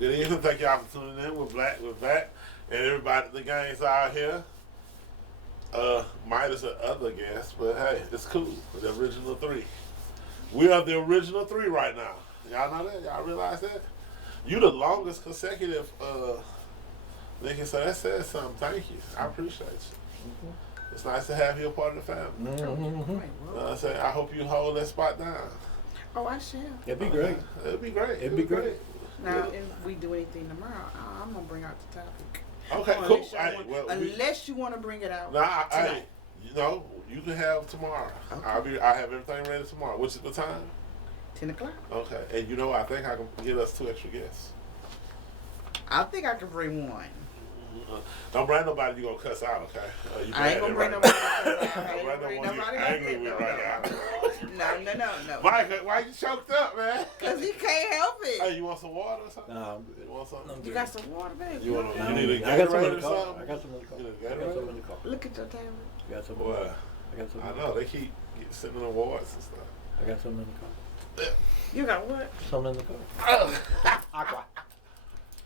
Good evening. Thank y'all for tuning in. We're back. And everybody, the gang's out here. Minus the other guest, but hey, it's cool. The original three. We are the original three right now. Y'all know that? Y'all realize that? You the longest consecutive nigga, so that says something. Thank you. I appreciate you. Mm-hmm. It's nice to have you a part of the family. Mm-hmm. You know what I'm saying? I hope you hold that spot down. Oh, I shall. It'd be great. It'd be great. It'd be great. Now, if we do anything tomorrow, I'm going to bring out the topic. Okay, cool. Unless you want to bring it out. Nah, hey, you know, you can have tomorrow. Okay. I have everything ready tomorrow. Which is the time? 10 o'clock. Okay, and you know, I think I can get us 2 extra guests. I think I can bring one. Don't bring nobody you gonna cuss out, okay? I ain't gonna bring nobody. Don't bring nobody angry with right now. No. Mike, why you choked up, man? Cause he can't help it. Hey, you want some water or something? No, you want something? You got some water, baby? You need a I got some in Gatorade the or car. something? I got some in the car. Look at your table. I got some. Boy, I got some. I know they keep sending awards and stuff. I got some in the car. You got what? Some in the car. Agua.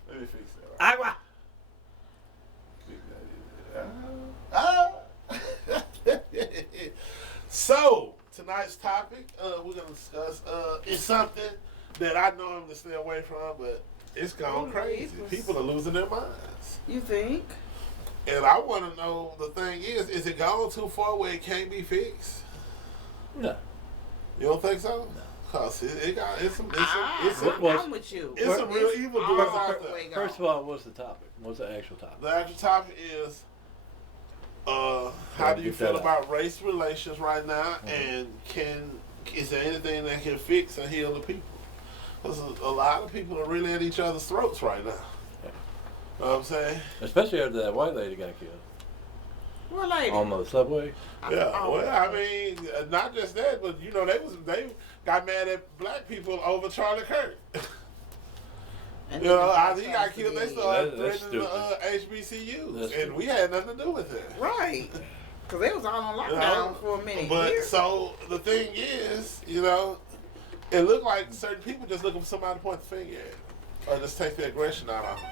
Let me fix that. Right. Agua. So tonight's topic we're gonna discuss is something that I know him to stay away from, but it's gone crazy. People are losing their minds. You think? And I want to know, the thing is it gone too far where it can't be fixed? No. You don't think so? No. Cause it's some I'm with you. It's some real evil doers out there. First of all, what's the topic? What's the actual topic? The actual topic is how do you feel about race relations right now, and is there anything that can fix and heal the people? Because a lot of people are really at each other's throats right now. Yeah. You know what I'm saying? Especially after that white lady got killed. What lady? On the subway. Yeah, well, I mean, not just that, but you know, they got mad at black people over Charlie Kirk. You know, he got killed. They started threatening the HBCUs, and we had nothing to do with it. Right. Because they was all on lockdown for a minute. But so the thing is, you know, it looked like certain people just looking for somebody to point the finger at, or just take the aggression out of them.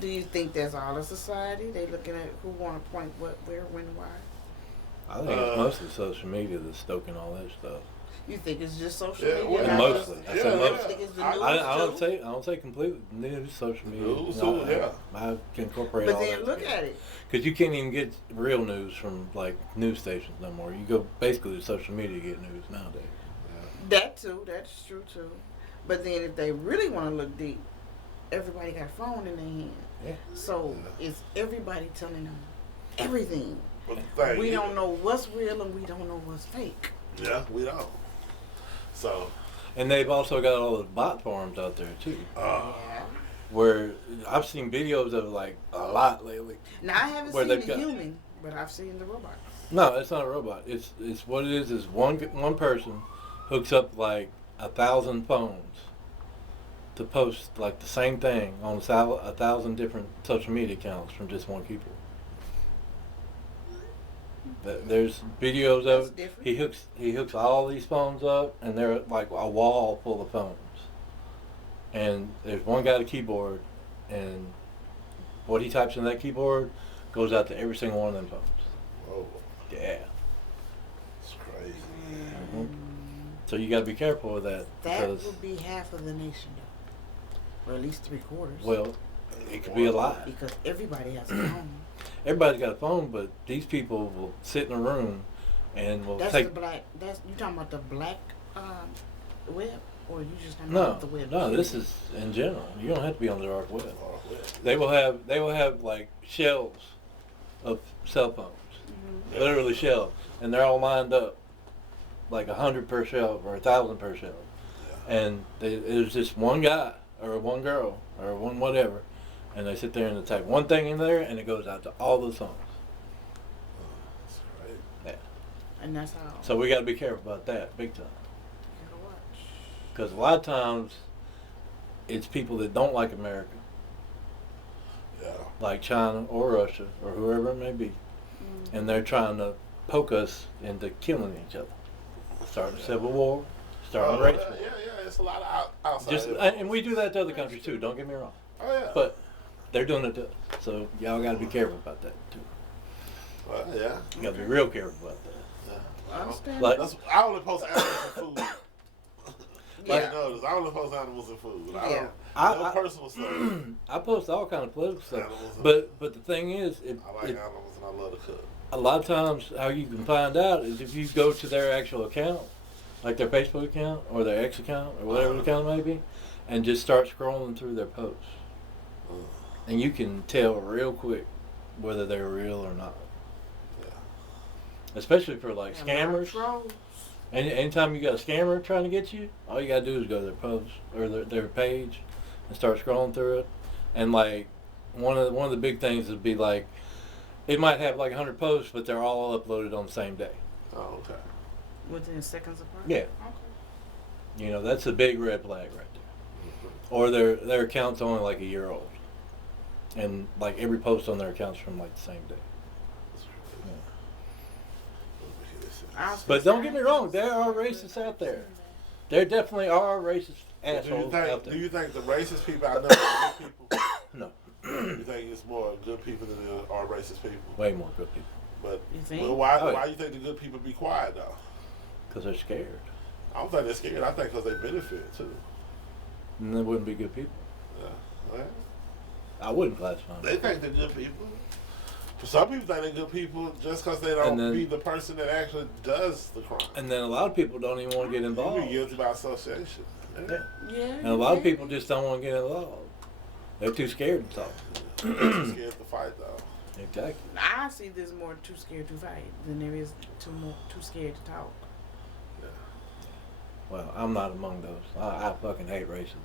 Do you think that's all of society? They looking at who want to point what, where, when, why? I think it's mostly social media that's stoking all that stuff. You think it's just social media? Well, mostly. I say mostly. Think it's the news I don't say completely news, social media. News too, I can incorporate but all that. But then look at it. Because you can't even get real news from like news stations no more. You go basically to social media to get news nowadays. That too. That's true too. But then if they really want to look deep, everybody got a phone in their hand. Yeah. So it's everybody telling them everything. We don't know what's real and we don't know what's fake. Yeah, we don't. So. And they've also got all the bot forums out there too. Yeah. Where I've seen videos of like a lot lately. Now I haven't seen the human, but I've seen the robot. No, it's not a robot. It's what it is one person hooks up like 1,000 phones to post like the same thing on 1,000 different social media accounts from just one keyboard. There's videos of it. He hooks all these phones up, and they're like a wall full of phones. And there's one guy at a keyboard, and what he types in that keyboard goes out to every single one of them phones. Whoa. Yeah. It's crazy. Mm-hmm. So you got to be careful with that. That would be half of the nation, though. Or at least 3/4. Well, it could be a lot. Because everybody has a phone. Everybody's got a phone, but these people will sit in a room and will that's take... the black... you talking about the black web? Or you just talking No, about the web? no, this is in general. You don't have to be on the dark web. They will have like shelves of cell phones. Mm-hmm. Literally shelves. And they're all lined up. Like 100 per shelf or 1,000 per shelf. Yeah. And there's just one guy or one girl or one whatever, and they sit there and they type one thing in there, and it goes out to all the songs. That's right. Yeah. And that's how. So we got to be careful about that, big time. You gotta watch. Because a lot of times, it's people that don't like America. Yeah. Like China or Russia or whoever it may be, and they're trying to poke us into killing each other, starting a civil war, starting a race war. Yeah, it's a lot of outside. And we do that to other countries too. Don't get me wrong. Oh yeah. But they're doing it to us. So y'all got to be careful about that too. Well, yeah. You got to be real careful about that. Yeah. I understand. Like- I only post animals and food. Yeah. Like, notice, I only post animals and food. I Yeah. don't. No I- personal stuff. I post all kind of political stuff, Animals and- but the thing is, I like animals and I love to cook. a lot of times how you can find out is if you go to their actual account, like their Facebook account or their X account or whatever the account may be, and just start scrolling through their posts, and you can tell real quick whether they're real or not. Yeah. Especially for like And a lot of scammers. trolls. Anytime you got a scammer trying to get you, all you gotta do is go to their post or their page and start scrolling through it. And like one of the big things would be like it might have like 100 posts, but they're all uploaded on the same day. Oh, okay. Within seconds apart? Yeah. Okay. You know, that's a big red flag right there. Or their account's only like a year old, and like every post on their account's from like the same day. But don't get me wrong, there are racists out there. There definitely are racist assholes out Do there. you think the racist people outnumber the good people? No, You think it's more good people than there are racist people? way more good people But You think? well, why? Oh, yeah. Why you think the good people be quiet though? because they're scared, I don't think they're scared. I think because they benefit too. and they wouldn't be good people. Yeah. Well, I wouldn't classify them. they think they're good people. Some people think they're good people just because they don't And then- be the person that actually does the crime. And then a lot of people don't even want to get You involved. be guilty by association. Yeah. Yeah. And a lot of people just don't want to get involved. They're too scared to talk. They're too scared to fight though. Exactly. I see there's more too scared to fight than there is too scared to talk. Well, I'm not among those. I fucking hate racism.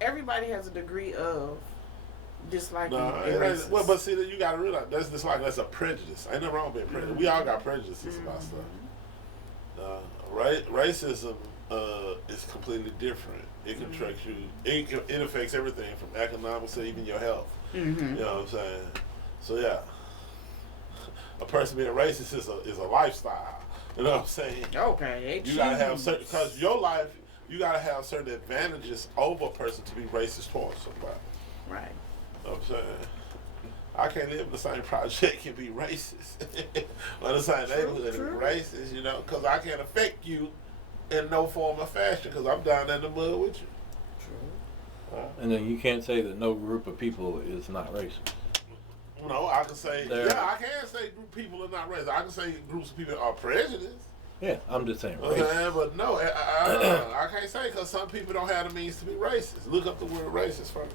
Everybody has a degree of disliking No, a it ain't, racist. well, but see, that you gotta realize that's just like that's a prejudice. Ain't nothing wrong with being prejudiced. We all got prejudices about stuff. Racism is completely different. It can track you. It affects everything from economics to even your health. Mm-hmm. You know what I'm saying? So yeah, a person being racist is a lifestyle. You know what I'm saying? Okay. You gotta have certain because your life. You gotta have certain advantages over a person to be racist towards somebody. Right. You know what I'm saying? I can't live in the same project and be racist. Or the same neighborhood and true. be racist, you know, because I can't affect you in no form or fashion because I'm down in the mud with you. True. And then you can't say that no group of people is not racist. You know, I can say, There- yeah, I can say people are not racist. I can say groups of people are prejudiced. Yeah, I'm just saying You know what I'm racist. saying? But no, I can't say because some people don't have the means to be racist. Look up the word racist first.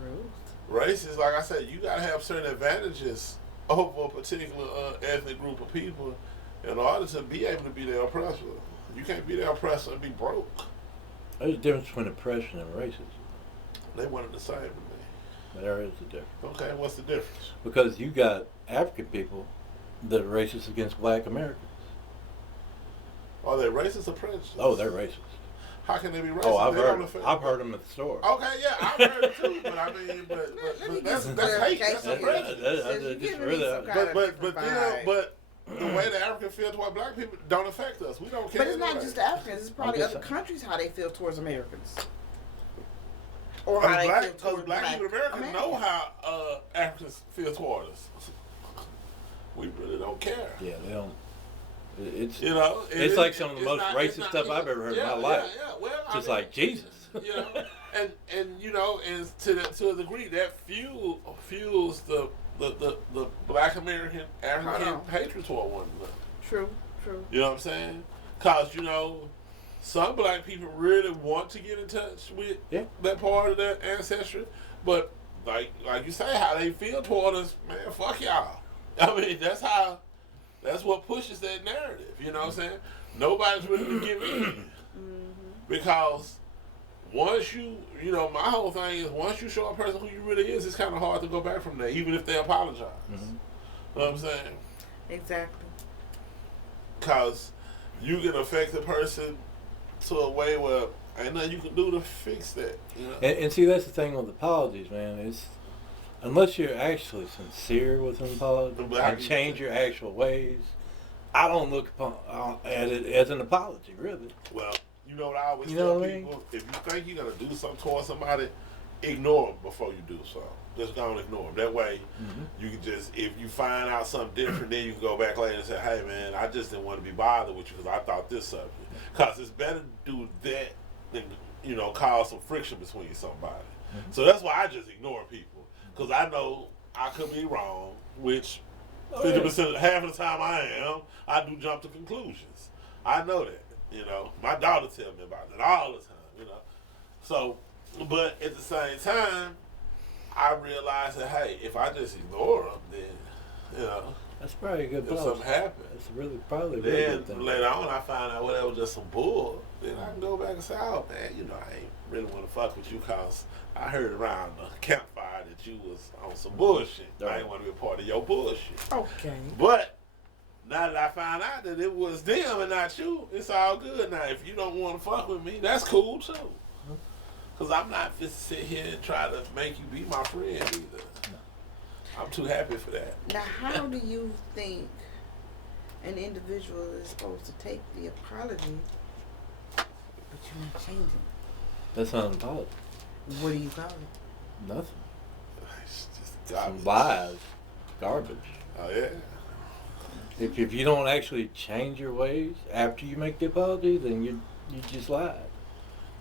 True. Racist, like I said, you gotta have certain advantages over a particular ethnic group of people in order to be able to be their oppressor. You can't be their oppressor and be broke. There's a difference between oppression and racism. They one and the same to me. There is a difference. Okay, what's the difference? Because you got African people that are racist against black Americans. Are they racist or prejudiced? Oh, they're racist. How can they be racist? Oh, I've They don't heard. affect- I've heard them at the store. Okay, yeah, I've heard it too, but I mean, but Let me that's get that's some hate, that's a clarification. prejudice. Says I you just giving really- me some kind of But different then, vibe. but the way the African feel toward black people don't affect us. We don't care. But it's not anyway. just the Africans. It's probably just other saying. countries how they feel towards Americans, or Because how they black, feel towards black people in America know Americans. how Africans feel toward us. We really don't care. Yeah, they don't. It's You know, It's like some of the most racist stuff I've ever heard in my life. Yeah, yeah. Well, just I mean, like Jesus. you know, and you know, and to a degree that fuels the black American African Hold on. hatred toward one another. True, true. You know what I'm saying? Cause you know, some black people really want to get in touch with that part of their ancestry, but like you say, how they feel toward us, man, fuck y'all. I mean, that's what pushes that narrative. You know what I'm saying? Nobody's really to give in because once you know, my whole thing is once you show a person who you really is, it's kind of hard to go back from there, even if they apologize. You know what I'm saying? Exactly. Because you can affect the person to a way where ain't nothing you can do to fix that. You know? And see, that's the thing with apologies, man. It's unless you're actually sincere with an apology But how and do you change say- your actual ways, I don't look upon at it as an apology, really. Well, you know what I always You tell know what I mean? people? If you think you're gonna do something towards somebody, ignore them before you do something. Just don't ignore them. That way, you can just, if you find out something different, then you can go back later and say, hey man, I just didn't want to be bothered with you because I thought this of you. Because it's better to do that than, you know, cause some friction between somebody. So that's why I just ignore people. Because I know I could be wrong, which 50%, half of the time I am, I do jump to conclusions. I know that, you know. My daughter tells me about that all the time, you know. So, but at the same time, I realize that, hey, if I just ignore them, then, you know, That's probably a good if policy. something happens, That's really probably a really then good thing. later on I find out whatever was just some bull, then I can go back and say, oh man, you know, I ain't really want to fuck with you because I heard around the campfire that you was on some bullshit. I ain't want to be a part of your bullshit. Okay. But now that I found out that it was them and not you, it's all good. Now, if you don't want to fuck with me, that's cool too. Because I'm not fit to sit here and try to make you be my friend either. I'm too happy for that. Now, how do you think an individual is supposed to take the apology, but you're not changing? That's not an apology. What do you call it? Nothing. It's just Some garbage. lies. Garbage. Oh, yeah. If you don't actually change your ways after you make the apology, then you just lied.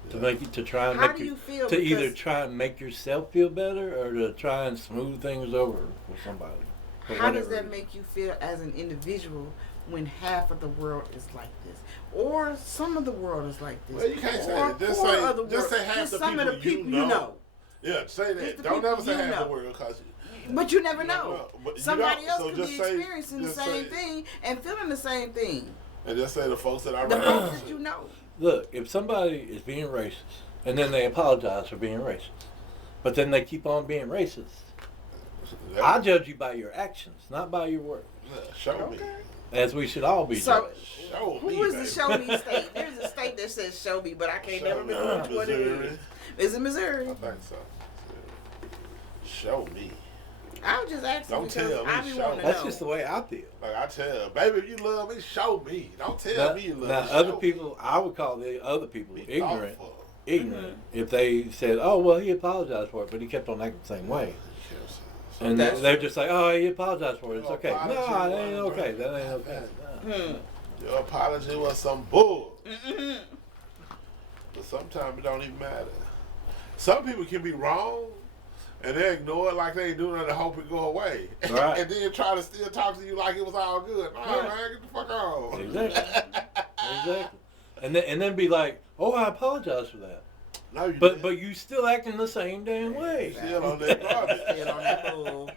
To make it, to try and How make do you feel? to either Because try and make yourself feel better or to try and smooth things over with somebody. for how does whatever that reason. make you feel as an individual when half of the world is like this, or some of the world is like this? Well, you can't say or that. Just quarter say- of the just world. say half Just the some of the people you people you know. know. Yeah, say Just that. the Don't people ever say you half know. the world because But you never you know. don't know. But you Somebody don't. else So could just be say- experiencing the just same say- thing and feeling the same thing. and just say the folks that I The recognize. folks that you know. Look, if somebody is being racist and then they apologize for being racist, but then they keep on being racist, I judge you by your actions, not by your words. Show me. Okay. As we should all be So, judged. Show who me, is baby. the show me state? There's a state that says show me, but I can't Show never me. remember what it Missouri. is. Is it Missouri? I think so. Show me. I was just asking Don't because tell me, I be show wanting me. to That's know. just the way I feel. Like I tell, baby, if you love me, show me. Don't tell Now, me you love now me. other show people, I would call the other people me. Be ignorant. thoughtful. Ignorant. If they said, "Oh well, he apologized for it, but he kept on acting the same way," and That's- they're just like, "Oh, he apologized for it. It's Your okay." No, apology that ain't was okay. right. That ain't okay. No. Your apology was some bull. Mm-mm. But sometimes it don't even matter. Some people can be wrong and they ignore it like they ain't doing nothing to hope it go away. Right. And then try to still talk to you like it was all good. Nah, Yeah. man, get the fuck on. Exactly. Exactly. And then be like, "Oh, I apologize for that," No, you but didn't. but you still acting the same damn way. Still on that garbage. Still on that bull.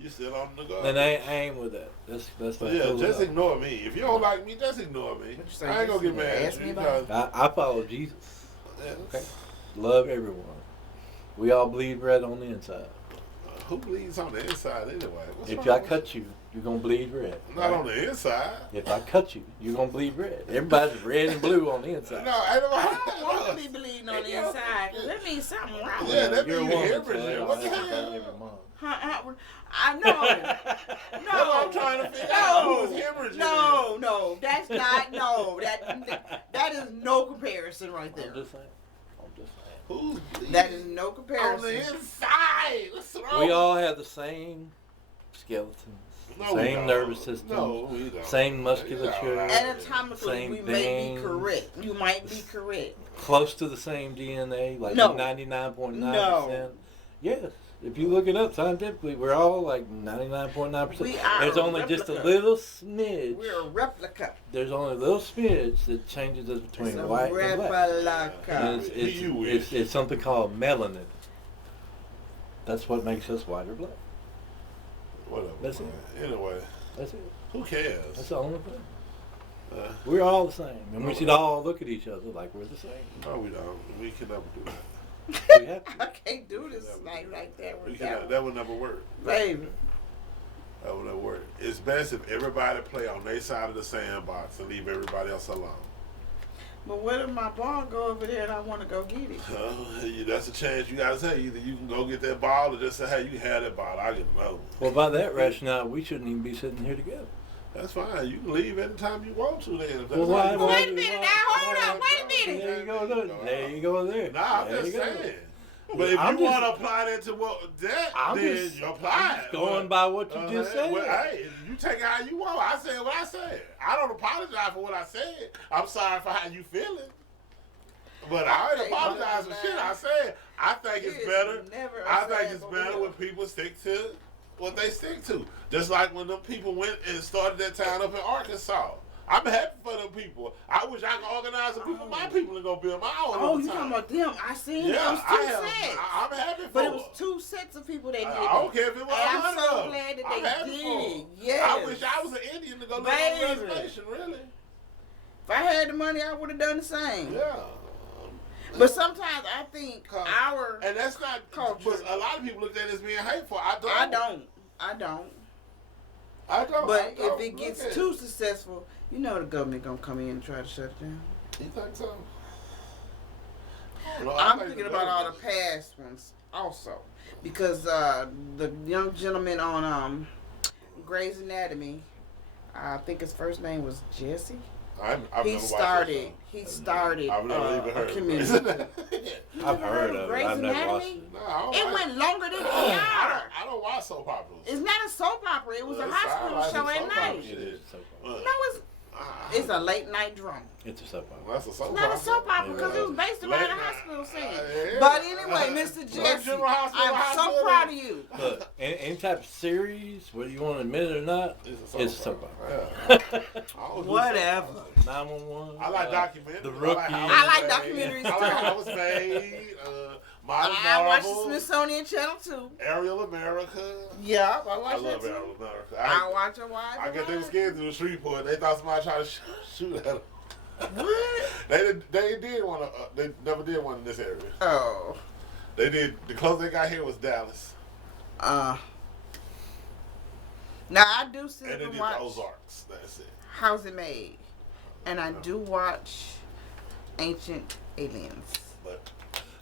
You still on the garbage. And I ain't with that. That's So like, yeah, close just up. ignore me. If you don't like me, just ignore me. What you say, I ain't gonna just get mad ask at me you about because I follow Jesus. yeah, Okay. Love everyone. We all bleed red on the inside. who bleeds on the inside anyway? What's If wrong I with cut you, you're gonna bleed red. you? Not on the inside. If I cut you, you're gonna bleed red. Everybody's red and blue on the inside. No, ain't nobody. I don't want to be bleeding on the inside. 'Cause that means something wrong. Yeah, that You're a means you woman, hemorrhaging. so What the I have to hell? cut every month. I know. That's what I'm trying to figure out. Who's hemorrhaging? No, that's not. No, that is no comparison right I'm there. just saying. I'm just saying. Who's bleeding That is no on comparison. the inside? What's wrong? We all have the same skeletons, No, we same don't. nervous system, No, we don't. same musculature. Yeah, Anatomically, Same we may be veins. correct. You might be correct. close to the same DNA, like No. 99.9%. Yes. If you look it up scientifically, we're all like 99.9%. We are There's a only just a replica. little smidge. We're a replica. There's only a little smidge that changes us between It's a white and black. replica. And You wish. it's something called melanin. That's what makes us white or black. Whatever. That's man. Anyway, That's it. who cares? That's the only thing. Uh, We're all the same. And we should all look at each other like we're the same. no, we don't. We can never do that. We have to. I can't do this like that. We With can, that that would never work. baby. That would never work. It's best if everybody play on their side of the sandbox and leave everybody else alone. But what if my ball go over there and I want to go get it? That's a chance you gotta take. Either you can go get that ball or just say, hey, you can have that ball. I'll get another one. Well, by that rationale, we shouldn't even be sitting here together. That's fine. You can leave anytime you want to. Then. If that's Well, why? how you why Wait a minute now, hold up, wait a minute. There you go. There you go. There. Nah, I'm There just you go. saying. But if I'm you just- want to apply that to that, I'm then just- you I'm apply just it. going by what you just said. Well, hey, you take it how you want. I said what I said. I don't apologize for what I said. I'm sorry for how you feeling. But I ain't apologize for shit I said. I think it's better. I think it's better when people stick to what they stick to. Just like when them people went and started that town up in Arkansas. I'm happy for them people. I wish I could organize some people, my people, and go build my own. Oh, over you time. talking about them? I seen it. It Yeah, was two I sets. I'm happy for But it them. was 2 sets of people that did I that. don't care if it was And I'm 100 so of them. glad that I'm they happy for did. them. Yes. I wish I was an Indian to go live on Baby. the reservation, really. If I had the money, I would have done the same. Yeah. But sometimes I think our And that's not culture. But a lot of people look at it as being hateful. I don't. I don't. I don't. But I don't. if it gets Look at too successful, you know the government gonna come in and try to shut it down. You think so? I don't know. I'm think thinking the about all the government- past ones also, because the young gentleman on Grey's Anatomy, I think his first name was Jesse. I've He never watched started. that He started show. I've never even a heard community. of it. I've heard of it. Grey's I've never watched Anatomy? it. No, I don't It like went longer than I ER. don't watch soap operas. It's not a soap opera. It was a Well, it hospital sounds show like a at soap night. opera. It is a soap opera. No, it's a late night drama. It's a soap opera. That's a soap It's not a opera. soap opera because it was based around a Late hospital scene. yeah. But anyway, Mr. Jesse, General Hospital, I'm so hospital. proud of you. Look, any type of series, whether you want to admit it or not, It's it's a soap opera. Yeah. I don't do Whatever. soap operas. 911. I like documentaries. The I Rookie. like, How I It like Was documentaries Made. I like too. How It Was Made. Modern I watch the Marvel. Smithsonian Channel too. Ariel America. Yeah, I I watch that love too. Ariel America. I watch a while. I guess they were scared through the Shreveport. They thought somebody tried to shoot at them. What? They did one. They never did one in this area. Oh. They did. The closest they got here was Dallas, Now I do sit and they and did watch the Ozarks. That's it. How's It Made, and I do watch Ancient Aliens. But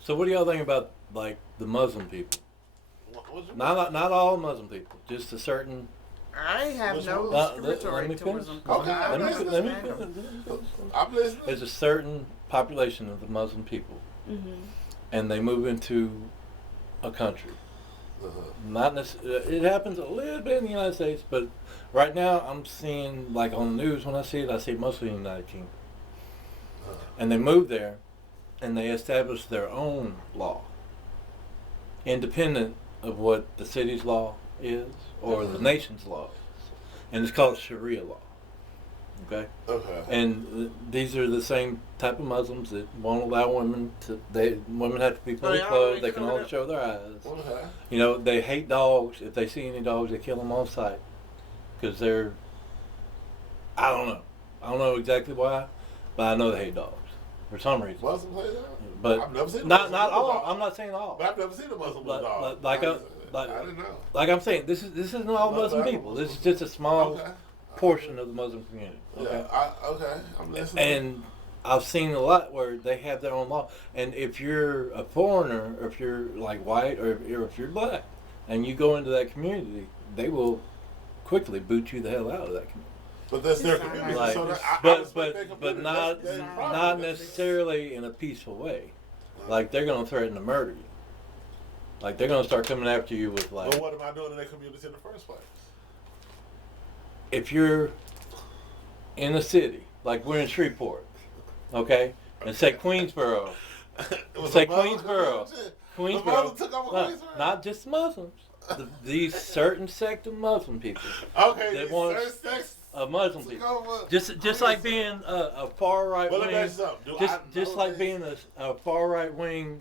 So what do y'all think about like the Muslim people? what's your Not all Muslim people, just a certain. I have Which no one? Let me discriminatory finish. tourism. Okay, I let me understand finish. them. I'm listening. There's a certain population of the Muslim people, Mhm. and they move into a country. Not necessarily. It happens a little bit in the United States, but right now I'm seeing, like on the news, when I see it mostly in the United Kingdom. And they move there, and they establish their own law, independent of what the city's law is or the nation's law is, and it's called Sharia law. Okay. Okay. And these are the same type of Muslims that won't allow women to. Women have to be fully they clothed. already They can covered only up. show their eyes. Okay. You know, they hate dogs. If they see any dogs, they kill them on sight because they're. I don't know. I don't know exactly why, but I know they hate dogs for some reason. Muslim play that? But I've never seen a not Muslim all. dog. I'm not saying all. But I've never seen a Muslim Like- dog. like I a- like- didn't know. Like I'm saying, this isn't all No, Muslim but I people. don't- This is just a small Okay. portion of the Muslim community. Okay. Yeah. Okay. I'm listening. And I've seen a lot where they have their own law. And if you're a foreigner, or if you're like white, or if you're black, and you go into that community, they will quickly boot you the hell out of that community. But that's their It's not community. Like, so that, I but respect their but community. not That's their problem. not That's- necessarily in a peaceful way. Like they're gonna threaten to murder you. Like they're gonna start coming after you with like, But what am I doing in their community in the first place? if you're in a city, like we're in Shreveport, okay, and say Queensboro, It was say a Muslim Queensboro. community? Queensboro, The Muslims took over no, Queensboro? not just Muslims. These certain sect of Muslim people, Okay, They these want certain sects of Muslim took people, over. just like being a far right Well, let me wing, ask you something. Do just I just know like this? being a far right wing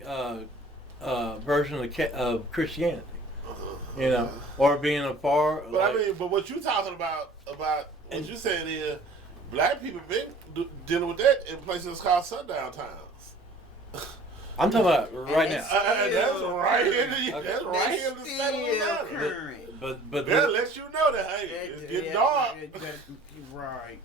version of Christianity, you know, or being a far. But like, I mean, but what you talking about what you saying is, black people been dealing with that in places called sundown towns. I'm talking about right now. That's right in the Okay. that's right here in the state of Louisiana. current. But They'll let you know that hey, it's getting dark. Right.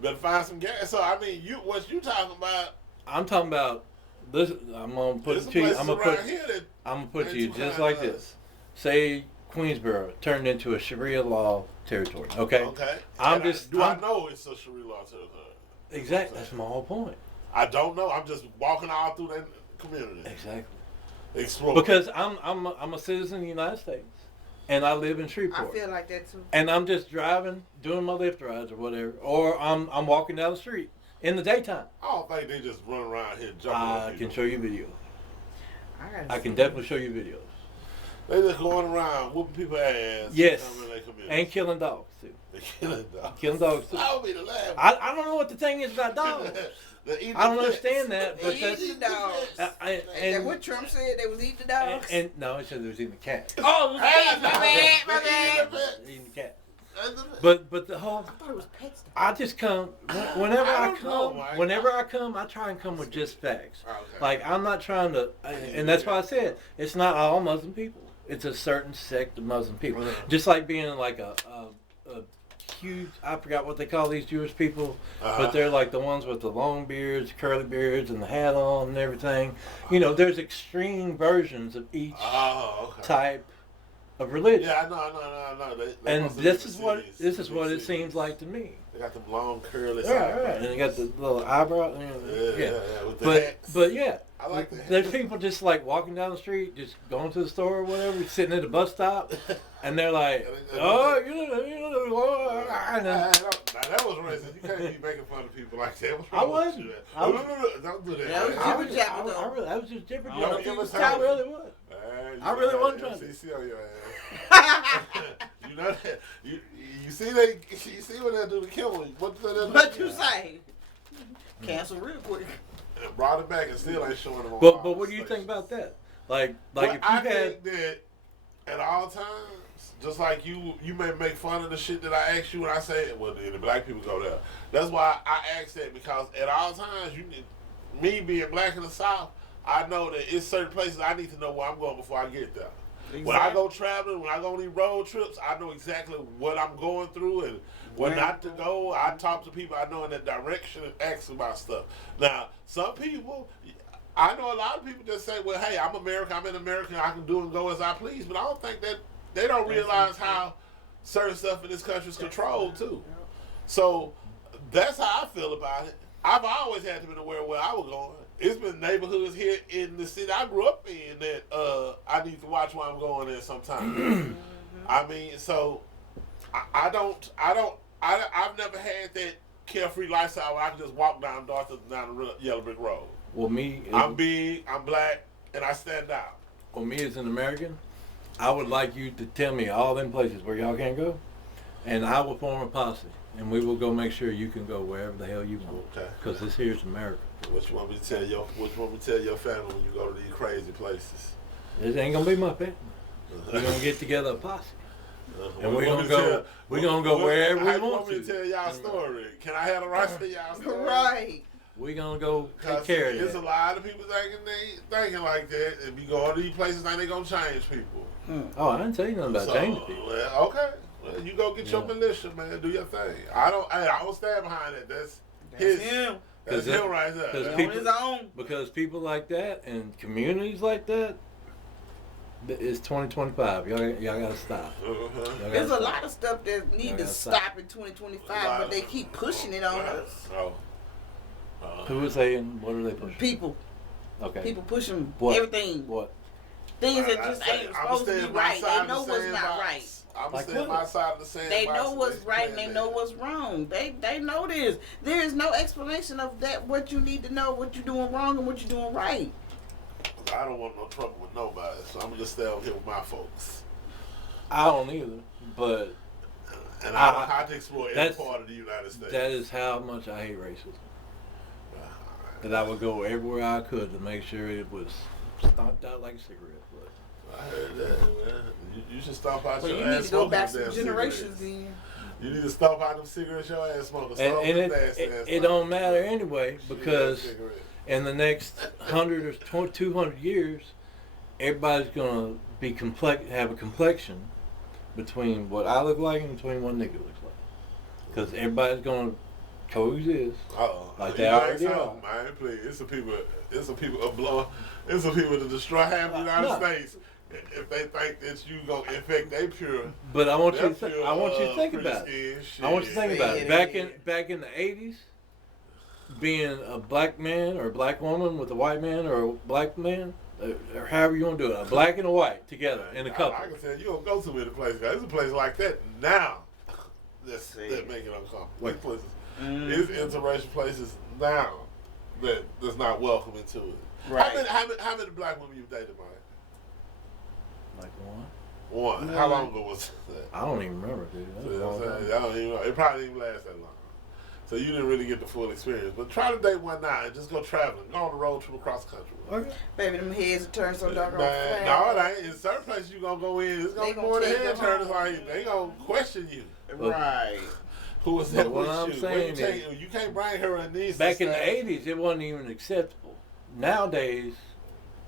Better find some gas. So I mean, what you talking about? I'm talking about this. I'm gonna put There's it some to you. places I'm gonna around put here that I'm gonna put ain't you too just kind like to us. this. Say Queensboro turned into a Sharia law territory. Okay. Okay. I'm And just. I I'm, know it's a Sharia law territory? exactly. That's my whole point. I don't know. I'm just walking all through that community. Exactly. Explore. Because I'm a citizen of the United States, and I live in I Shreveport. feel like that too. And I'm just driving, doing my lift rides or whatever, or I'm walking down the street in the daytime. I don't think they just run around here jumping on I people. can show you video. I I can definitely show you videos. They just going around whooping people's ass. Yes. In their community. And killing dogs too. They killing dogs. Killing dogs too. That would be the last. I don't know what the thing is about dogs. I don't understand that, but They that's eat the dogs. Is that what Trump said? They was eating the dogs. and no, it said they was eating the cat. Oh, Hey, my bad, my bad. Eating the cat. But the whole I thought it was pets. I just come whenever I I don't know, come. Mike. Whenever I come, I try and come with just facts. Okay. Like I'm not trying to, and that's why I said it's not all Muslim people. It's a certain sect of Muslim people. Just like being like a huge, I forgot what they call these Jewish people, but they're like the ones with the long beards, curly beards, and the hat on and everything. You know, there's extreme versions of each Oh, okay. type of religion. Yeah, I know. They And must have this been is what cities. this is Big what it cities. seems like to me. They got them long curly Right. And they got the little eyebrow. You know, Yeah. With the hats. But yeah, I like the hats. there's people just like walking down the street, just going to the store or whatever, sitting at the bus stop, and they're like, "Oh, Now, that was racist. You can't be making fun of people like that. What's I wrong with wasn't. you? I was- Don't do that. That was man. jibber jabber, though. I was just jibber Don't jabber. give us I time. really was. Man, I really wasn't trying to. FCC on your ass. You know that. You see what they do to Kimmel. What did they do? What you say? Cancel real quick. And brought it back and still ain't showing them on But Fox what do you think stations. about that? Like Well, if you I had think that at all times, just like you may make fun of the shit that I ask you when I say, well, the black people go there. That's why I ask that, because at all times, me being black in the South, I know that it's certain places I need to know where I'm going before I get there. When I go traveling, when I go on these road trips, I know exactly what I'm going through and where not to go. I talk to people I know in that direction and ask about stuff. Now, some people, I know a lot of people just say, well, hey, I'm American, I'm in America, I can do and go as I please. But I don't think that they don't realize how certain stuff in this country is controlled, too. So that's how I feel about it. I've always had to be aware of where I was going. It's been neighborhoods here in the city I grew up in that I need to watch where I'm going in sometimes. I mean, so I've never had that carefree lifestyle where I can just walk down the yellow brick road. well me, I'm big, I'm black, and I stand out. well me as an American, I would like you to tell me all them places where y'all can't go, and I will form a posse, and we will go make sure you can go wherever the hell you want. Okay. Because this here's America. What you want me to tell your family when you go to these crazy places? This ain't gonna be my family. We're gonna get together a posse. And we're What gonna want me to go. tell- We're gonna go wherever how we you want me to to. tell y'all story? Can I have the rights to y'all story? Right. We're gonna go take 'Cause care of there's a that. lot of people thinking like that. If you go to these places, now they gonna change people. Oh, I didn't tell you nothing about changing people. Well, okay. Well, you go get your Yeah. militia, man. Do your thing. I don't stand behind it. That's That's him. That's 'Cause him right there. 'cause That's- On people- his own. Because people like that and communities like that, it's 2025. Y'all gotta stop. Y'all There's gotta a stop. lot of stuff that need Y'all to gotta stop stop. in 2025, but they keep pushing it on us. Who is saying? What are they pushing? People Okay. pushing What? everything. What? Things that just ain't supposed to be right. They know what's not right. I'm Like staying what? my side of the sand. They know what's right and they know what's wrong. They know this. There is no explanation of that. What you need to know, what you're doing wrong and what you're doing right. I don't want no trouble with nobody, so I'm gonna just stay over here with my folks. I don't either. But And I don't have to explore every that's- part of the United States. that is how much I hate racism. That I would go everywhere I could to make sure it was stomped out like a cigarette butt. I heard that, man. You should stomp out But your you ass need to go smoking back them some damn generations cigarettes. then. You need to stomp out them cigarettes your ass smoking. And Stomp it, them nasty ass it don't matter anyway, because cigarette. in the next 100 or 200 years, everybody's gonna be have a complexion between what I look like and between what nigga looks like. Because everybody's gonna coexist. Like You they think already so? are. Man, please. It's some people to destroy half the United States if they think that you gonna infect their pure. But I want you to pure, I want you to think pretty about skin it. shit. I want you to think about it. Yeah. Back in the 80s, being a black man or a black woman with a white man or a black man, or however you want to do it, a black and a white together in a couple. I can tell you don't go to many places. There's a place like that now that make it uncomfortable. Like places, it's interracial places now that's not welcoming to it. Right. How many black women you dated, Mike? Like one? One. How long ago was that? I don't even remember, dude. That was a long time. I don't even know. It probably didn't last that long. So you didn't really get the full experience. But try to date one now and just go traveling. Go on the road trip across the country. Okay. Baby, them heads turn so dark on Man, no, it ain't. In certain places you gonna go in, it's gonna They be gonna more than take head them turners. home. Like they gonna question you. Right. Who was But that what with I'm you? saying You can't bring her a niece. Back in and the stuff. 80s, it wasn't even acceptable. Nowadays,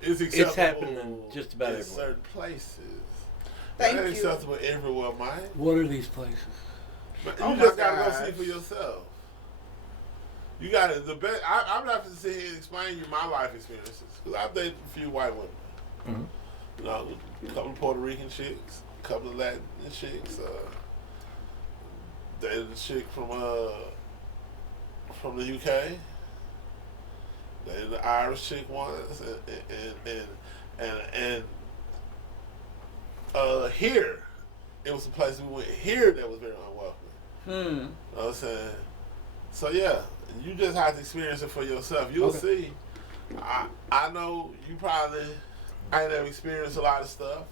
It's acceptable. happening just about in everywhere. certain places. Thank It ain't you. acceptable everywhere, Mike. what are these places? But Oh you my just gotta go gosh. see for yourself. You gotta the best. I'm not gonna sit here and explain you my life experiences because I've dated a few white women. Mm-hmm. You know, a couple of Puerto Rican chicks, a couple of Latin chicks. Dated a chick from the UK. Dated an Irish chick once, and here it was some places we went here that was very unwelcoming. You know what I'm saying? So yeah, you just have to experience it for yourself. You'll see. I know you probably ain't never experienced a lot of stuff,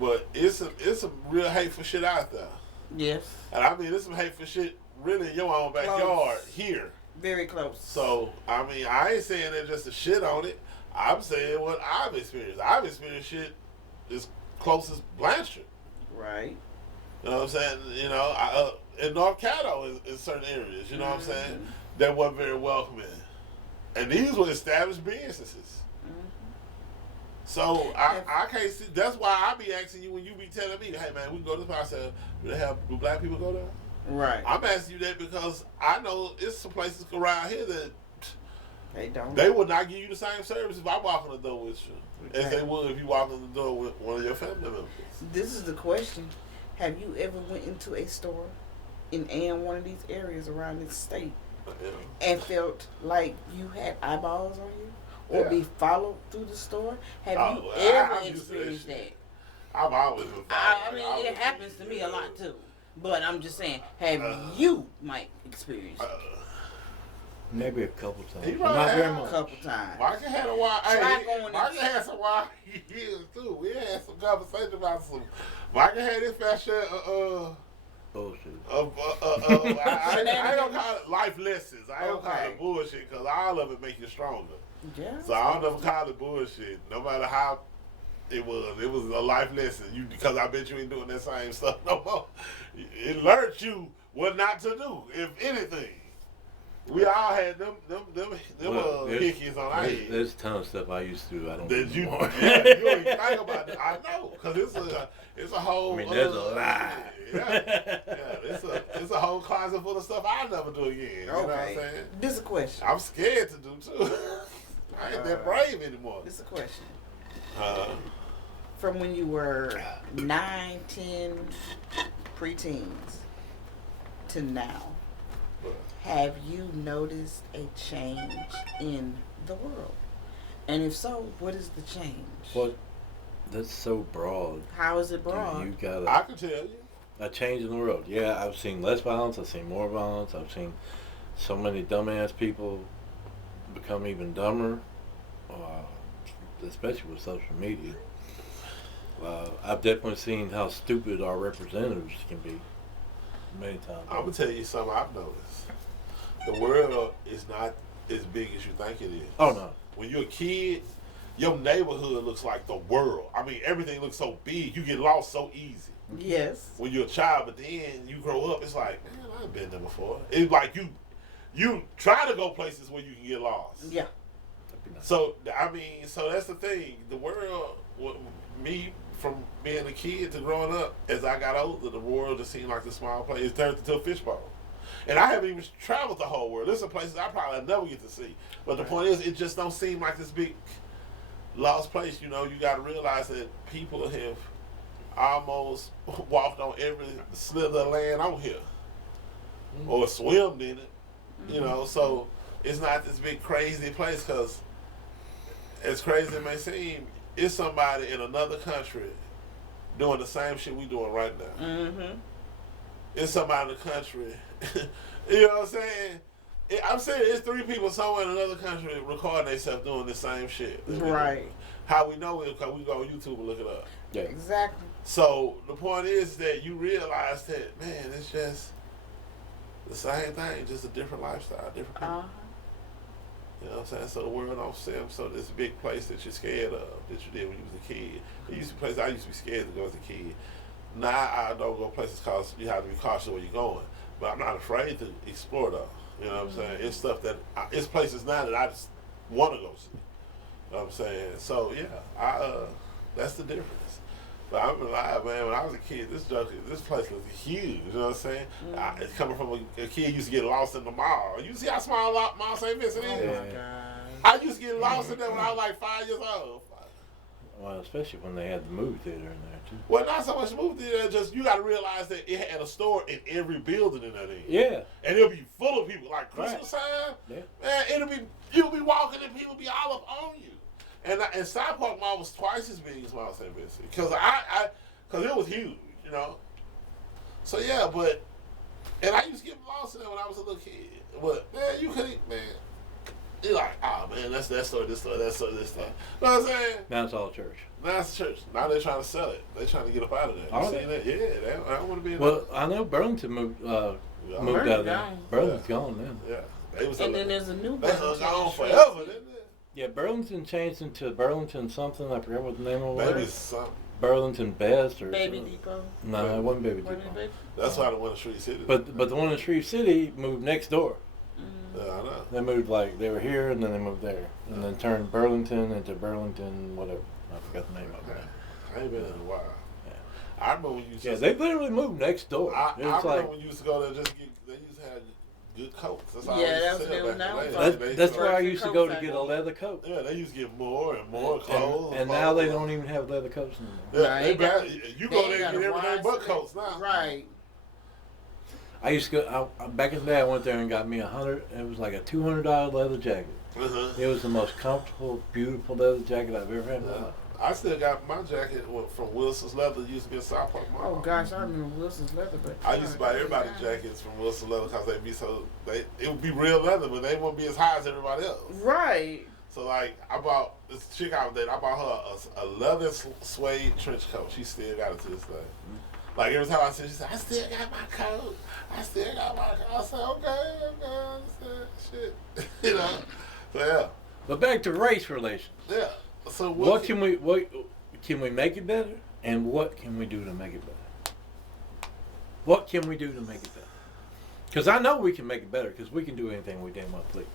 but it's some real hateful shit out there. Yes. And I mean, there's some hateful shit really in your own backyard here. Very close. So I mean, I ain't saying that just to shit on it. I'm saying what I've experienced. I've experienced shit as close as Blanchard. Right. You know what I'm saying? You know, in North Caddo in certain areas, you know what I'm saying? That wasn't very welcoming. And these were established businesses. So I can't see. That's why I be asking you when you be telling me, "Hey man, we can go to this place." Do black people go there? Right. I'm asking you that because I know it's some places around here that They don't. they would not give you the same service if I walk in the door with you as Okay. they would if you walk in the door with one of your family members. This is the question. Have you ever went into a store in one of these areas around this state You know? and felt like you had eyeballs on you? Or Yeah. be followed through the store? Have Oh, you well, ever I'm used to that experienced shit. that? I've always been. I mean, it happens to me a lot too. But I'm just saying, have you, Mike, experienced it? Maybe a couple times. He But probably not very have. A much. couple times. Market had a wild. Try Hey, going Market in- had some wild years too. We had some conversation about some. Market had this fair share Bullshit. I ain't gonna call it life lessons. I ain't gonna call Okay. it bullshit because all of it make you stronger. Yeah. So I don't never call it bullshit. No matter how it was a life lesson. Because I bet you ain't doing that same stuff no more. It learned you what not to do, if anything. We all had them hickeys on our head. There's a ton of stuff I used to do. I don't do That you, anymore. yeah, you don't even think about it. I know, because it's a whole. I mean, there's a lot. Yeah, it's a whole closet full of stuff I'll never do again. You know what I'm Okay. saying? This is a question. I'm scared to do too. I ain't that brave anymore. This is a question. From From when you were 9, 10, preteens to now, have you noticed a change in the world? And if so, what is the change? Well, that's so broad. How is it Dude, broad? you got I can tell you. a change in the world. Yeah, I've seen less violence. I've seen more violence. I've seen so many dumbass people become even dumber, especially with social media. I've definitely seen how stupid our representatives can be many times. I'm gonna tell you something I've noticed. The world is not as big as you think it is. Oh, no. When you're a kid, your neighborhood looks like the world. I mean, everything looks so big. You get lost so easy. Yes. When you're a child, but then you grow up, it's like, man, I've been there before. It's like you try to go places where you can get lost. Yeah. That'd be nice. So I mean, so that's the thing. The world, me from being a kid to growing up, as I got older, the world just seemed like a small place. It turned into a fishbowl. And I haven't even traveled the whole world. There's some places I probably never get to see. But the point is, it just don't seem like this big lost place. You know, you got to realize that people have almost walked on every slither of land on here, or swimmed in it. You know, so it's not this big crazy place. Because as crazy as it may seem, it's somebody in another country doing the same shit we doing right now. Mm-hmm. It's somebody in the country. You know what I'm saying? I'm saying it's 3 people somewhere in another country recording themselves doing the same shit. that we Right. doing. How we know it? Because we go on YouTube and look it up. Yeah. Exactly. So the point is that you realize that, man, it's just the same thing, just a different lifestyle, different people. Uh-huh. You know what I'm saying? So the world don't seem so this big place that you're scared of that you did when you was a kid. It used to be places I used to be scared to go as a kid. Now I don't go places because you have to be cautious where you're going. But I'm not afraid to explore though. You know what I'm saying? It's stuff that it's places now that I just want to go see. You know what I'm saying? So yeah, that's the difference. But I'm alive, man. When I was a kid, this place was huge. You know what I'm saying? It's coming from a kid used to get lost in the mall. You see how small Mall St. Vincent Oh is? my God. I used to get lost in there when I was like 5 years old. Well, especially when they had the movie theater in there too. Well, not so much movie theater, just you got to realize that it had a store in every building in that area. Yeah. And it'll be full of people. Like Christmas time, Yeah. man, you'll be walking and people be all up on you. And South Park Mall was twice as big as Mount St. Vincent. Because cause it was huge, you know. So yeah, and I used to get lost in there when I was a little kid. But man, you couldn't, man. You're like, oh man, that's that store, this store, that store, this store. You know what I'm saying? Now it's all church. Now it's church. Now they're trying to sell it. They're trying to get up out of there. Are You they? seen that? Yeah, they don't want to be in Well, I know Burlington moved out of there. gone. Burlington's gone now. there. Yeah. They was And then there's a new they one. gone forever, didn't they? Yeah, Burlington changed into Burlington something. I forgot what the name of it Maybe was. something. Burlington Best or Baby something. Depot. No, it wasn't Baby What is Depot. it? That's why the one in Street City. But the one in Shreve City moved next door. Yeah, I know. They moved they were here and then they moved there, and then turned Burlington into Burlington whatever. I forgot the name of it. I ain't been in a while. Yeah. I remember when you used to. Yeah, they literally moved next door. I It was remember when you used to go there just get. They used to have good coats. That's all Yeah, they that's used what to they sell was back in known the day. for. that's They where I Burlington used to go to coats get a out there. leather coat. Yeah, they used to get more and more clothes. And now they don't even have leather coats anymore. Yeah, Nah, they they got- you go there and got get a everything wide but selection. coats now. Right. I used to go back in the day. I went there and got me It was like a $200 leather jacket. Uh-huh. It was the most comfortable, beautiful leather jacket I've ever had in my life. I still got my jacket from Wilson's Leather. Used to be in South Park Mall. Oh gosh, I remember Wilson's leather, but I used to buy everybody jackets from Wilson Leather because they'd be it would be real leather, but they wouldn't be as high as everybody else. Right. So like, I bought this chick I was dating. I bought her a leather suede trench coat. She still got it to this day. Like every time I see her, she said, "I still got my coat. I still got my coat." I said, "Okay, I understand." Shit, you know. So yeah, But back to race relations. yeah. So What can we make it better, and what can we do to make it better? What can we do to make it better? Because I know we can make it better. Because we can do anything we damn well please.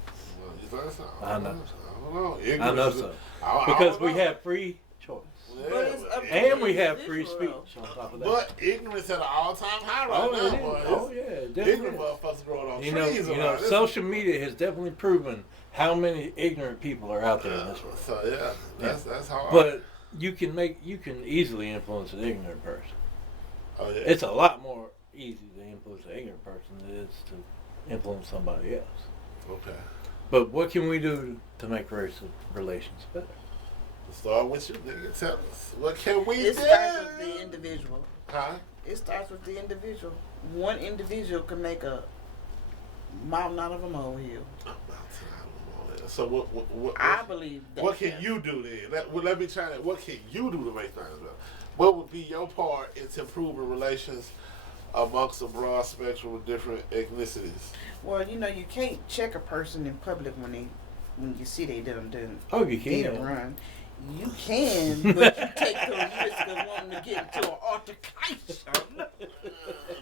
Well, you think so? I know. I don't know. I Ignorance know is- so. I Because don't we know. have free choice, Yeah, But it's up to and the we have free individual, speech on top of that. But ignorance at an all-time high right Oh, now, it is. boy. Oh yeah, definitely. Ignorant motherfuckers growing on You trees know, around this. social media has definitely proven how many ignorant people are out there in this world. So yeah, that's hard. But you can easily influence an ignorant person. oh yeah, It's a lot more easy to influence an ignorant person than it is to influence somebody else. okay. But what can we do to make race relations better? Start with you, nigga. Tell us what can we It do? starts with the individual. Huh? It starts with the individual. One individual can make a mountain out of a molehill. So what I believe that. what can you do then? Let me try that. What can you do to make things better? What would be your part in improving relations amongst a broad spectrum of different ethnicities? Well, you know, you can't check a person in public when you see they done Oh, you did can. run. You can, but you take the risk of wanting to get into an altercation.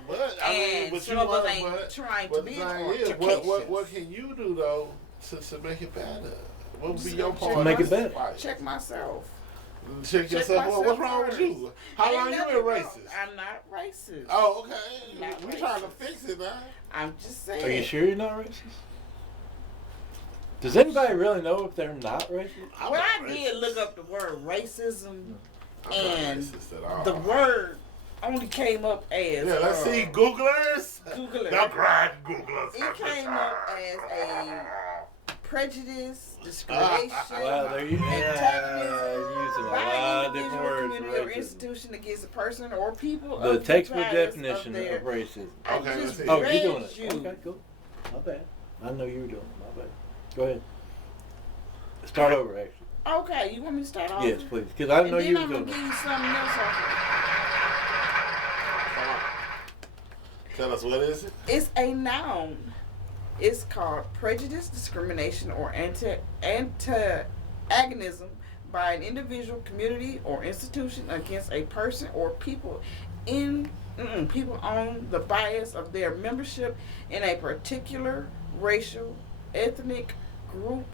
But I mean, And but some you of us want, ain't trying to but be the in thing is, altercations. what can you do though to make it better? What would be your Check part? Make it in this better. fight? Check myself. Check yourself out. What's wrong with you? How long you been racist? I'm not racist. Oh, okay. Not We racist. trying to fix it now. I'm just saying. Are you sure you're not racist? Does anybody really know if they're not racist? I'm Well, not I did racist. look up the word racism, I'm not and racist at all. the word only came up as Yeah, let's see. Googlers. Googlers. The grand Googlers. It came up as a prejudice, discrimination, Well, they're using a by lot an of different individual, words for community, or racism. institution against a person or people. The of textbook bias definition of, their, of racism. I Okay, just let's see. Oh, you're read doing it. you. Okay, cool. My bad. I know you were doing it. My bad. Go ahead. Start over, actually. Okay, you want me to start off? Yes, please. Because I And know then you were I'm gonna doing give it. you something else off Tell us, what is it? of it. It's a noun. It's called prejudice, discrimination, or antagonism by an individual, community, or institution against a person or people people on the bias of their membership in a particular racial, ethnic group,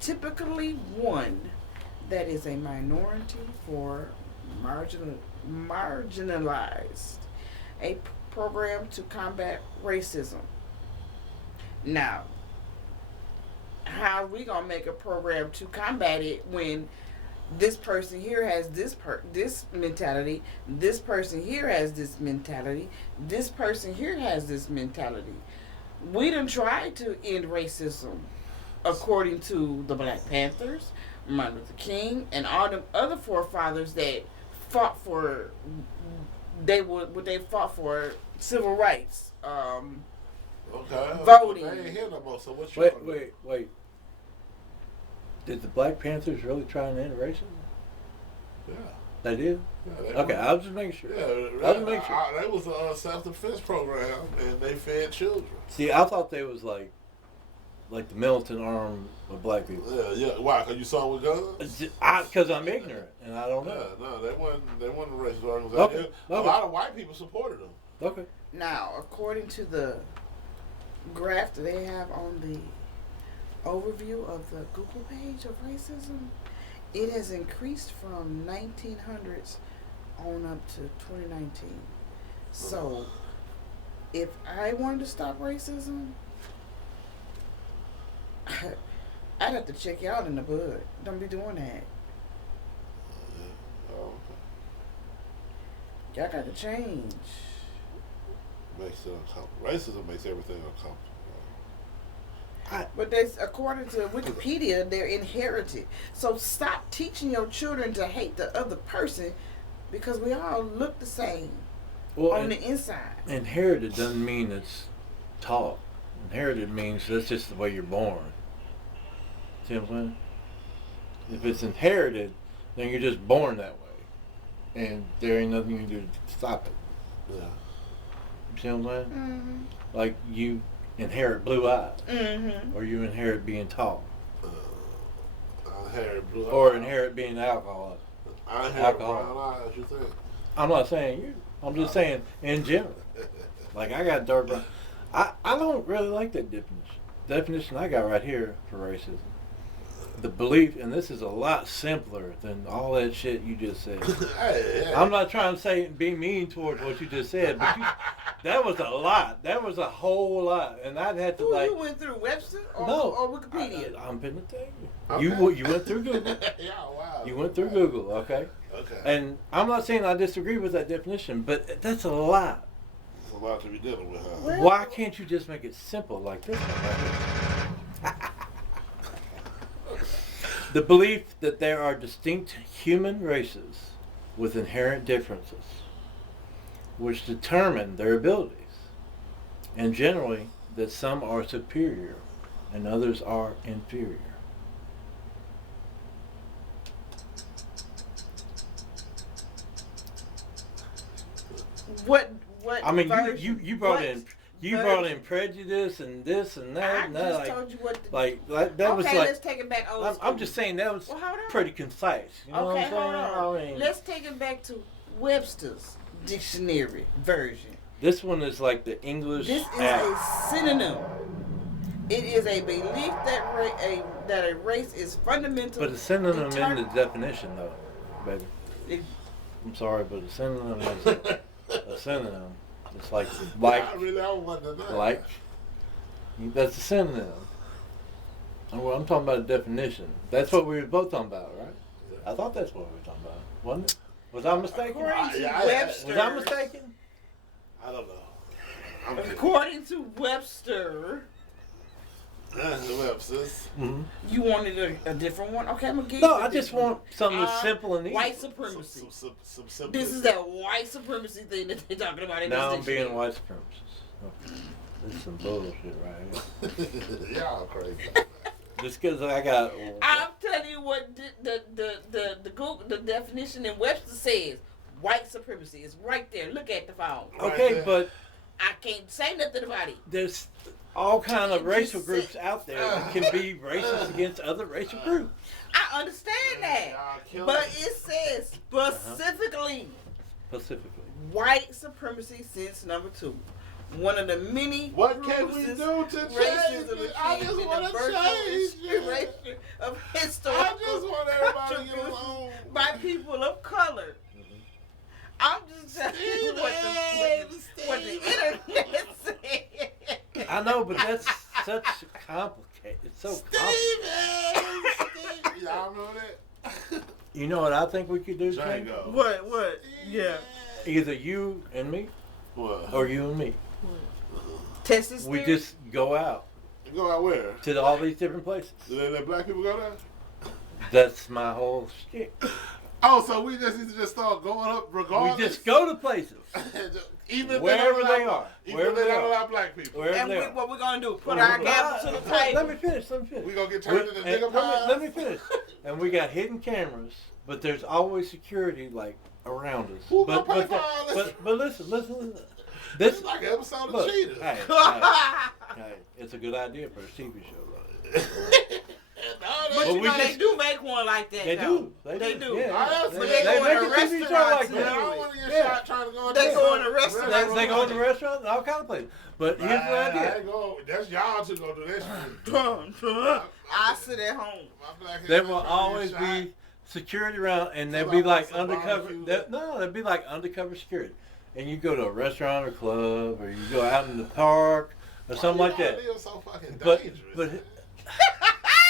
typically one that is a minority or marginalized. A program to combat racism. Now, how are we gonna make a program to combat it when this person here has this mentality, this person here has this mentality, this person here has this mentality? We done tried to end racism according to the Black Panthers, Martin Luther King, and all the other forefathers that fought for they fought for civil rights. Okay. Voting. They ain't here no more, so what you Wait, gonna do? wait. Did the Black Panthers really try and end racism? Yeah. They did? Yeah, they Okay, were- I was just making sure. Yeah, I was making sure. That was a self-defense program, and they fed children. See, I thought they was like the militant arm of black people. Yeah. Why? Cause you saw them with guns? Because I'm ignorant and I don't Yeah, know. no, they wasn't a racist organization. Okay, A okay. lot of white people supported them. Okay. Now, according to the graph that they have on the overview of the Google page of racism, it has increased from 1900s on up to 2019. So, if I wanted to stop racism, I'd have to check y'all in the bud. Don't be doing that. Oh, Y'all got to change. okay. Makes it uncomfortable. Racism makes everything uncomfortable. But that's according to Wikipedia, they're inherited. So stop teaching your children to hate the other person because we all look the same Well, on the inside. inherited doesn't mean it's taught. Inherited means that's just the way you're born. See what I'm saying? If it's inherited, then you're just born that way. And there ain't nothing you can do to stop it. Yeah. You see what I'm saying? Mm-hmm. Like you inherit blue eyes. Mm-hmm. Or you inherit being tall. I inherit blue Or eyes. inherit being alcoholic. I inherit alcohol. brown eyes, you think? I'm not saying you. I'm just saying in general. Like I got dark brown. I don't really like that definition I got right here for racism. The belief, and this is a lot simpler than all that shit you just said. Hey. I'm not trying to say be mean towards what you just said, but that was a lot. That was a whole lot, and I'd have to Who like. you went through, Webster or, No, or Wikipedia? I'm finna tell you. Okay. You went through Google. Yeah, wow. You went through Google, okay? Okay. And I'm not saying I disagree with that definition, but that's a lot. It's a lot to be dealing with, huh? Well- Why can't you just make it simple like this one right here? The belief that there are distinct human races with inherent differences, which determine their abilities, and generally that some are superior and others are inferior. What? I mean, version? you brought What in version? prejudice and this and I that and that. just Like, told you what. The, that was okay, like. let's take it back. Old I'm school. just saying that was Well, hold on. pretty concise. You know Okay, what I'm hold saying? on. I mean, Let's take it back to Webster's dictionary version. this one is like the English This is app. a synonym. It is a belief that a race is fundamental. But a synonym in the definition, though. baby. It- I'm sorry, but a synonym is a synonym. It's like like I really don't want to know. like. That's a synonym. Well, I'm talking about a definition. That's what we were both talking about, right? I thought that's what we were talking about, wasn't it? Was I mistaken? According to Yeah, Webster, Was I mistaken? I don't know. I'm kidding. according to Webster, The Webster's. Mm-hmm. you wanted a different one. Okay, I'm gonna give No, you I a just different want something that's one. simple and easy. White supremacy. Some simple. This is that white supremacy thing that they're talking about in Now this I'm being dictionary. white supremacist. Okay. This is some bullshit right here. Y'all crazy. Just because I got. I'm telling you what the Google the definition in Webster says. White supremacy is right there. Look at the phone. Okay, there. but I can't say nothing about it. there's all kind of You racial said- groups out there that can be racist against other racial groups. I understand that, Y'all killing but me. it says specifically Specifically. white supremacy since number 2. One of the many What can we bruises do to change racism it? I achieved just in want the to virtual change it. inspiration of I historical just want everybody to get contributions along. by people of color. I'm just telling you what the internet said. I know, but that's such complicated. It's so complicated. Steven! Y'all know that? You know what I think we could do, Shane? Django. What? Yeah. Either you and me, What? or you and me. Test this We theory? just go out Go out where? to all these different places. Do they let black people go there? That's my whole shtick. Oh, so we just need to just start going up regardless? We just go to places. Even if Wherever don't allow- they are. Even Wherever if they they don't are. allow black people. Wherever And they we, are. what we're gonna do? Put our gavel to the Let table. me finish. We gonna get We- turned into and nigga pies? let me finish. And we got hidden cameras, but there's always security like around us. Who but, gonna pay but, for all this? but listen. This This is like an episode of look, Cheetah. hey, it's a good idea for a TV show. But But you we know they just- do make one like that. They though. do. They do. Yeah, I But They they go in make a a TV show restaurant like too. Man, that. I don't want to get Yeah. shot trying to go in They there. go in a restaurant. They go to the restaurant and all kind of places. But here's the I idea. ain't go. That's y'all two gonna do that shit. I sit at home. My black There ass will trying to always get shot. be security around, and there'll So be I like want some undercover. barbecue. There'll be like undercover security, and you go to a restaurant or club, or you go out in the park or something Why like y'all that. live so fucking But dangerous?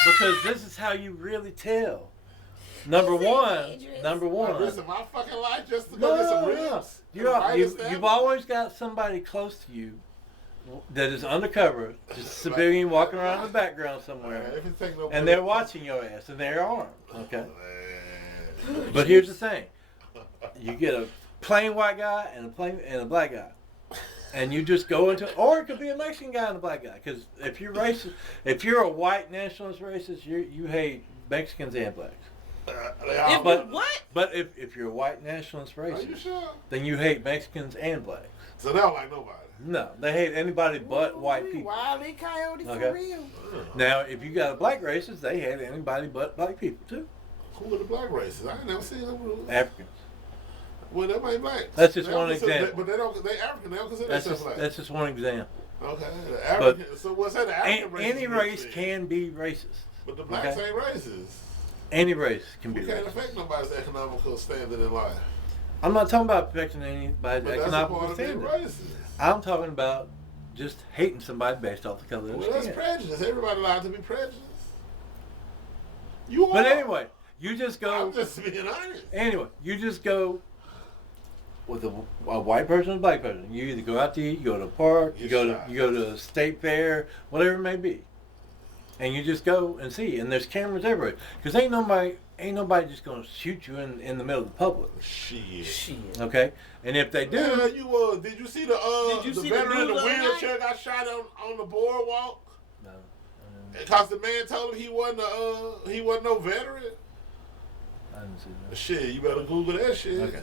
because this is how you really tell. Number one. I risk my fucking life just to No, go get some no, ribs. no. You've You've always got somebody close to you that is undercover, just a civilian walking around in the background somewhere, and they're watching your ass, and they're armed. Okay. But here's the thing: you get a plain white guy and a black guy, and you just go into, or it could be a Mexican guy and a black guy. Because if you're racist, if you're a white nationalist racist, you hate Mexicans and blacks. But if you're a white nationalist Are you racist, sure? then you hate Mexicans and blacks. So they don't like nobody. No, they hate anybody but white people. Wile E. Coyote Okay. for real. Now, if you got a black racist, they hate anybody but black people too. Who are the black races? I ain't never seen them. Africans. Well, they might black. That's just They don't one consider- example. But they don't. They African. They don't consider That's themselves just black. that's just one example. Okay. The African. So what's that? The African race? Any is race mixed in. can be racist. But the blacks okay? ain't racist. Any race can be We can't racist. affect nobody's economical standard in life. I'm not talking about affecting anybody's But that's a economical part of being standard. racist. I'm talking about just hating somebody based off the color of Well, their that's skin. prejudice. Everybody allowed to be prejudiced. You are. But anyway, you just go. I'm just being honest. Anyway, you just go with a white person and a black person. You either go out to eat, you go to a park, you go to a state fair, whatever it may be, and you just go and see. And there's cameras everywhere because ain't nobody just gonna shoot you in the middle of the public. Shit. Okay, and if they do, Yeah, you did you see the Did you the see the veteran in the news last wheelchair got shot on the boardwalk? no, Because the man told him he wasn't no veteran. I didn't see that. Shit, you better Google that shit. Okay.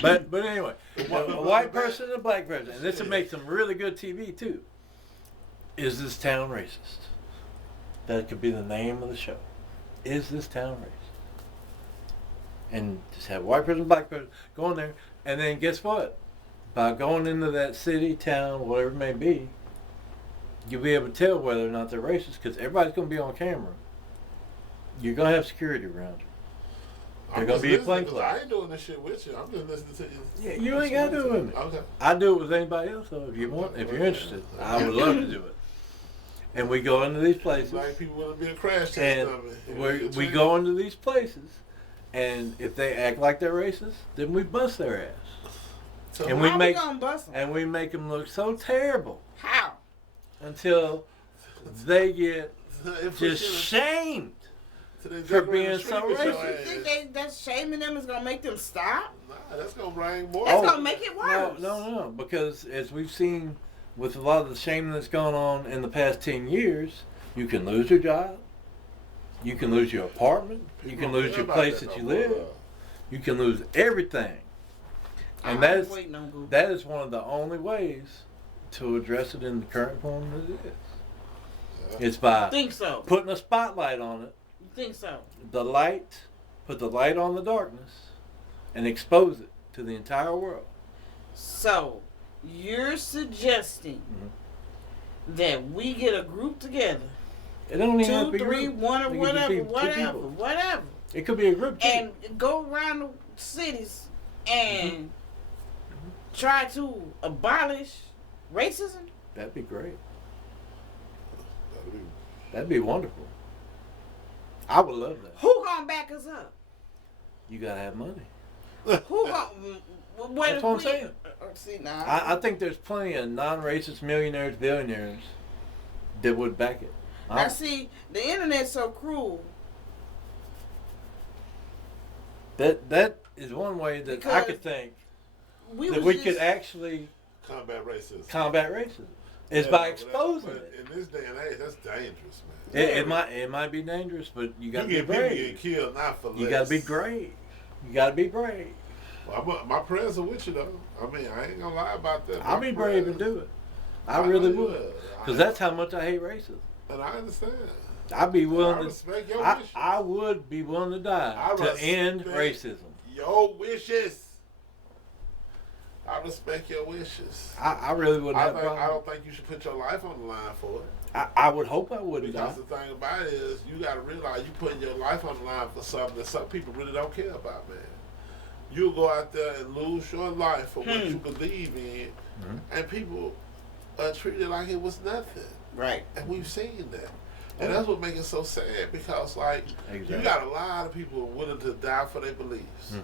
But anyway, a white person and a black person, and this would make some really good TV too. Is this town racist? That could be the name of the show. Is this town racist? And just have a white person, black person go in there, and then guess what? By going into that city, town, whatever it may be, you'll be able to tell whether or not they're racist because everybody's going to be on camera. You're going to have security around you. They're gonna be a plain I clothes. ain't doing this shit with you. I'm just listening to you. Yeah, you ain't gotta do it with me. Okay. I do it with anybody else though. If you want, if you're interested, I would love to do it. And we go into these places, Black people want to be a crash test and dummy. we go into these places, and if they act like they're racist, then we bust their ass, So and How we gonna bust 'em? and we make them look so terrible How? until they get they push just you shamed. to the for decorated being street so with your racist. You ass. think that shaming them is gonna make them stop? Nah, that's gonna bring more. That's gonna make it worse. No, because as we've seen with a lot of the shaming that's gone on in the past 10 years, you can lose your job, you can lose your apartment, you can lose your place that you live, you can lose everything. And I'm waiting on Google. that is one of the only ways to address it in the current form that it is. It's by Think so? putting a spotlight on it, You think so? the light, put the light on the darkness, and expose it to the entire world. So you're suggesting that we get a group together, It don't even have to 2, be 3, group. 1, or It could just whatever, be two whatever, people. whatever, It could be a group too. and go around the cities and try to abolish racism. That'd be great. That'd be- That'd be wonderful. I would love that. Who gonna back us up? You gotta have money. Who gonna? What That's if what I'm we- saying. See now. I think there's plenty of non-racist millionaires, billionaires that would back it. Now see, the internet's so cruel. That is one way that I Because could think We that was we just, could actually combat racism. combat racism is Yeah, by but exposing but it. In this day and age, that's dangerous, man. It might be dangerous, but you gotta You be get people getting brave. killed not for less. You gotta be brave. You gotta be brave. Well, my prayers are with you though. I mean, I ain't gonna lie about that. I'll My be brave and prayers- do it. I I really know you would, will. because that's how much I hate racism. And I understand. I'd be I willing to. respect your I, wishes. I would be willing to die I to end respect racism. Your wishes. I respect your wishes. I really wouldn't have a I problem. don't think you should put your life on the line for it. I would hope I wouldn't die. Because the thing about it is, you got to realize you putting your life on the line for something that some people really don't care about, man. You'll go out there and lose your life for what you believe in, and people treat it like it was nothing. right. And we've seen that. And that's what makes it so sad, because, like, Exactly. you got a lot of people willing to die for their beliefs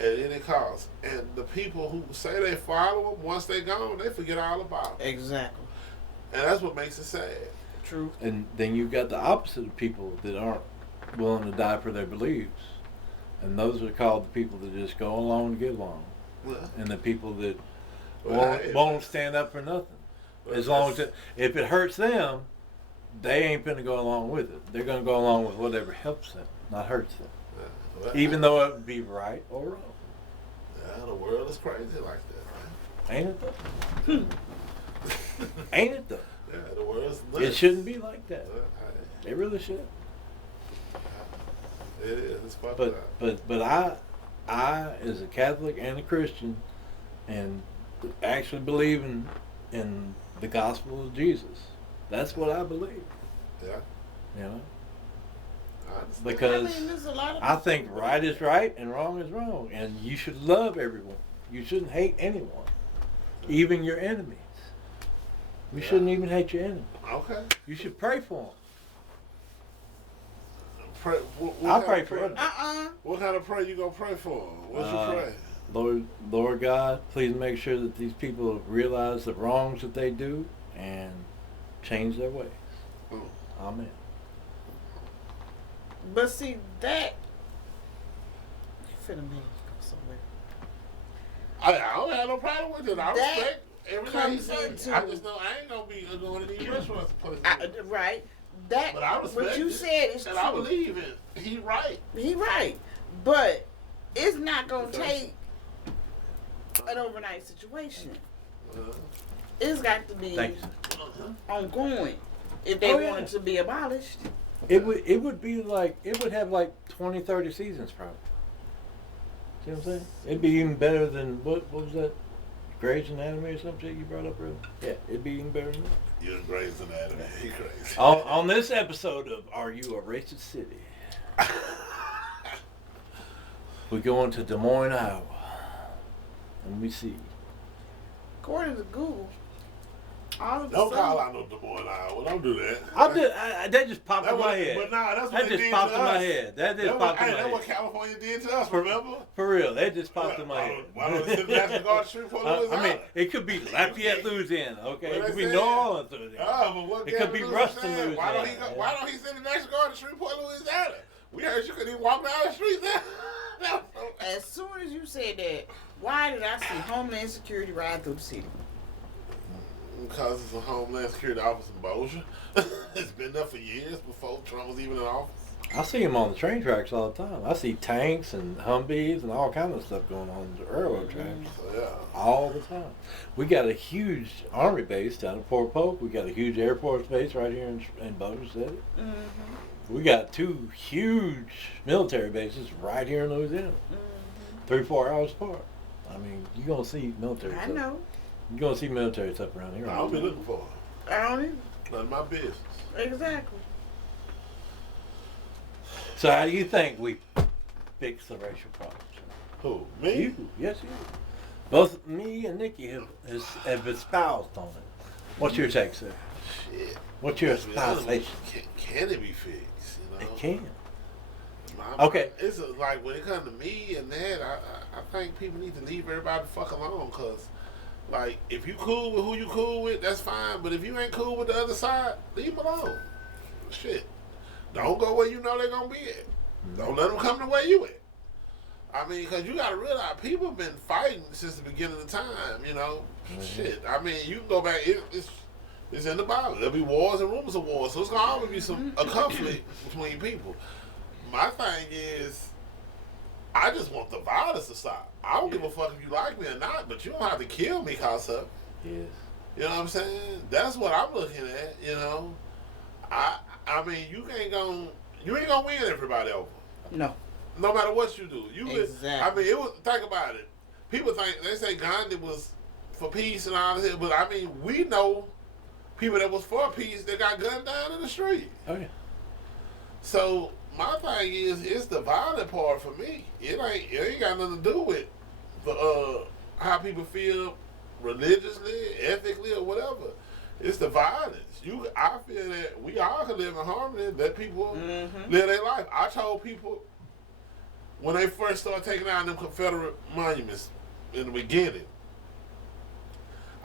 at any cost. And the people who say they follow them, once they're gone, they forget all about them. Exactly. And that's what makes it sad. True. And then you've got the opposite of people that aren't willing to die for their beliefs. And those are called the people that just go along to get along. Yeah. And the people that Well, hey, won't stand up for nothing. well, As long as that's- if it hurts them, they ain't going to go along with it. They're going to go along with whatever helps them, not hurts them. well, Even though it would be right or wrong. yeah, the world is crazy like that, Ain't it though? man. Ain't it though? Yeah, the world's nuts. It shouldn't be like that. Well, It really should. hey, it is. It's fucked up. But I as a Catholic and a Christian, and actually believe in the gospel of Jesus. That's what I believe. Yeah, You know, I understand. because I mean, there's a lot of I think right is right and wrong is wrong, and you should love everyone. You shouldn't hate anyone, even your enemies. You Yeah. shouldn't even hate your enemy. Okay. You should pray for them. Pray, what I'll kind pray of for prayer- others. What kind of prayer you gonna pray for 'em? What's Uh, your prayer? Lord God, please make sure that these people realize the wrongs that they do and change their ways. Mm. Amen. But see that you finna make us go somewhere. I don't have no problem with it. I That respect everything he comes says. into- I just know I ain't gonna be going to these restaurants and places. Right. That But I respect what you it, said is and true. I believe it. He right. He right, but it's not gonna Okay. take an overnight situation. Uh, It's got to be Thanks. ongoing if they Oh, yeah. want it to be abolished. It would be like, it would have like 20, 30 seasons probably. See what I'm saying? It'd be even better than, what was that? Grey's Anatomy or some shit you brought up earlier? Yeah, it'd be even better than that. You're Grey's Anatomy. He crazy. On this episode of Are You a Racist City? We're going to Des Moines, Iowa. Let me see. According to Google, all of a Don't call sudden, out no Des Moines, Iowa. Don't do that. That just popped in my head. But nah, that's what That they just did popped to in my us. head. That just That's popped in my That's what head. California did to us, remember? For real, that just popped in my Why head. don't they send the National Guard to Shreveport, Louisiana? I mean, it could be Lafayette, Louisiana. Okay, What it I could be said? New Orleans, Louisiana. Oh, but what It could be Gavin Ruston, Newsom said, Louisiana. why don't he send the National Guard to Shreveport, Louisiana? We heard you couldn't even walk down the street there. as soon as you said that, why did I see Homeland Security ride through the city? Because it's a Homeland Security office in Bossier. It's been there for years before Trump was even in office. I see them on the train tracks all the time. I see tanks and Humvees and all kinds of stuff going on the railroad tracks So yeah. all the time. We got a huge army base down at Fort Polk. We got a huge Air Force base right here in Bossier City. Mm-hmm. We got 2 huge military bases right here in Louisiana, Mm-hmm. 3-4 hours apart. I mean, you're gonna see military I stuff. know. You're gonna see military stuff around here. I don't be looking for it. I don't either. None of my business. Exactly. So how do you think we fix the racial problems? Who? Me? You, yes, you. Both me and Nikki have espoused on it. What's your take, sir? Shit. What's your I mean, I don't know, espousation? can it be fixed? You know? It can. Okay. It's like when it comes to me and that, I think people need to leave everybody the fuck alone. Cause like if you cool with who you cool with, that's fine. But if you ain't cool with the other side, leave them alone. Shit. Don't go where you know they're gonna be at. Don't let them come to where you at. I mean, cause you gotta realize people have been fighting since the beginning of time. You know, shit. I mean, you can go back. It's in the Bible. There'll be wars and rumors of wars. So it's gonna always be a conflict between people. My thing is, I just want the violence to stop. I don't give a fuck if you like me or not, but you don't have to kill me, cause of. Yes. You know what I'm saying? That's what I'm looking at. You know, I mean, you ain't gonna win everybody over. No. No matter what you do, Exactly. I mean, think about it. People they say Gandhi was for peace and all this, but I mean, we know people that was for peace that got gunned down in the street. Oh yeah. So my thing is, it's the violent part for me. It ain't got nothing to do with the how people feel religiously, ethically, or whatever. It's the violence. I feel that we all can live in harmony. Let people live their life. I told people when they first started taking down them Confederate monuments in the beginning,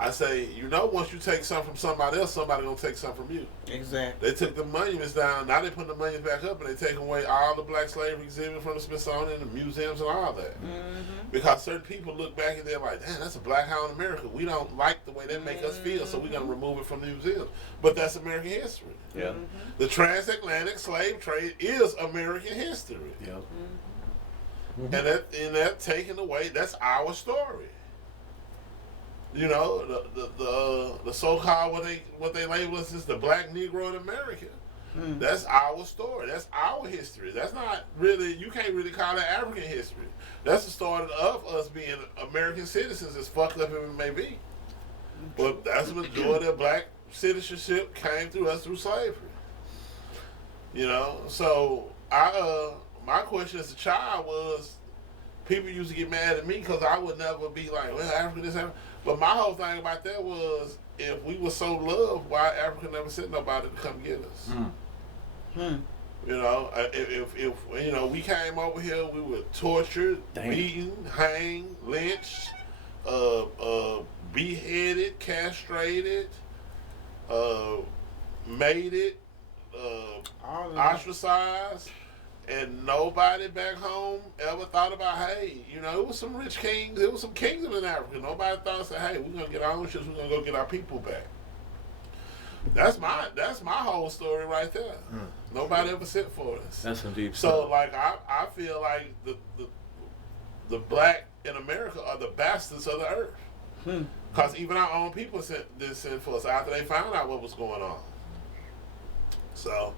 I say, once you take something from somebody else, somebody gonna take something from you. Exactly. They took the monuments down. Now they putting the monuments back up, and they taking away all the black slavery exhibits from the Smithsonian, the museums, and all that. Because certain people look back and they're like, "Damn, that's a black hound in America. We don't like the way they make us feel, so we're gonna remove it from the museum." But that's American history. Yeah. The transatlantic slave trade is American history. Yeah. And that taken away, that's our story. The so-called what they label us as the black Negro in America. That's our story. That's our history. That's not really, you can't really call that African history. That's the start of us being American citizens, as fucked up as it may be. But that's the majority of black citizenship came through us through slavery. So my question as a child was, people used to get mad at me because I would never be like, well, Africa this, Africa. But my whole thing about that was, if we were so loved, why Africa never sent nobody to come get us? If we came over here, we were tortured, beaten, hanged, lynched, beheaded, castrated, mated, ostracized. And nobody back home ever thought about, hey, it was some rich kings, it was some kingdom in Africa. Nobody thought, say, hey, we're gonna get our own shit, we're gonna go get our people back. That's my whole story right there. Nobody ever sent for us. That's some deep So stuff. like I feel like the black in America are the bastards of the earth. Because even our own people didn't send for us after they found out what was going on. So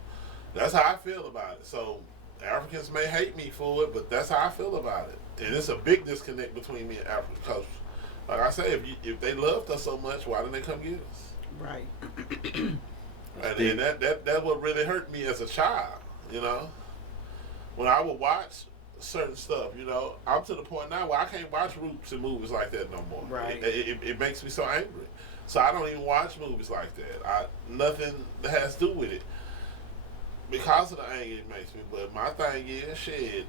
that's how I feel about it. So Africans may hate me for it, but that's how I feel about it. And it's a big disconnect between me and Africa. Because, like I say, if they loved us so much, why didn't they come get us? Right. And that what really hurt me as a child. When I would watch certain stuff. You know, I'm to the point now where I can't watch roots and movies like that no more. Right. It makes me so angry. So I don't even watch movies like that. Nothing that has to do with it because of the anger it makes me. But my thing is, shit.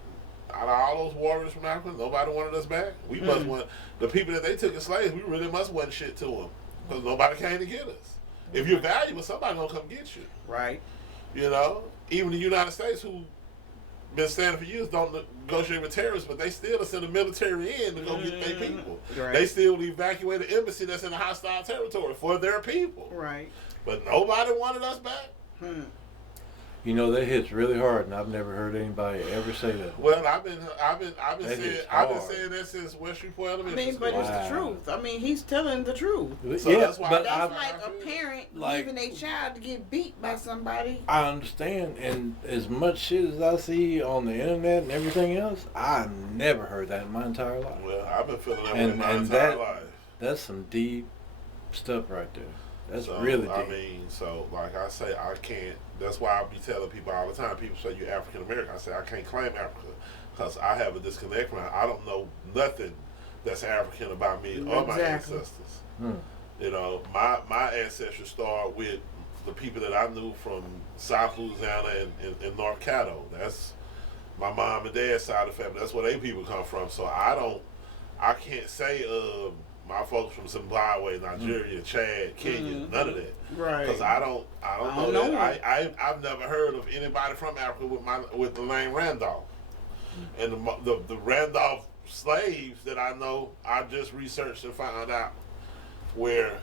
Out of all those warriors from Africa, nobody wanted us back. We must want the people that they took as slaves. We really must want shit to them because nobody came to get us. If you're valuable, somebody gonna come get you. Right. You know, even the United States, who been standing for years, don't negotiate with terrorists, but they still send the military in to go get their people. Right. They still evacuate the embassy that's in a hostile territory for their people. Right. But nobody wanted us back. You know, that hits really hard, and I've never heard anybody ever say that. Well, I've been That saying hits that since West Shreveport I Elementary mean, but School. it's the truth. I mean, he's telling the truth. So yeah, that's why but That's I, like a parent like- leaving a child to get beat by somebody. I understand, and as much shit as I see on the internet and everything else, I never heard that in my entire life. Well, I've been feeling that way And- my and entire that- life. That's some deep stuff right there. That's So, really deep. I mean, so like I say, I can't. That's why I be telling people all the time. People say you're African American. I say I can't claim Africa because I have a disconnect from it. I don't know nothing that's African about me or my Exactly. ancestors. Hmm. You know, my ancestors start with the people that I knew from South Louisiana and North Caddo. That's my mom and dad's side of the family. That's where they people come from. So I can't say my folks from Zimbabwe, Nigeria, Chad, Kenya, none of that. Right. Because I don't know know that. it. I've never heard of anybody from Africa with the name Randolph. And the Randolph slaves that I know, I just researched and found out where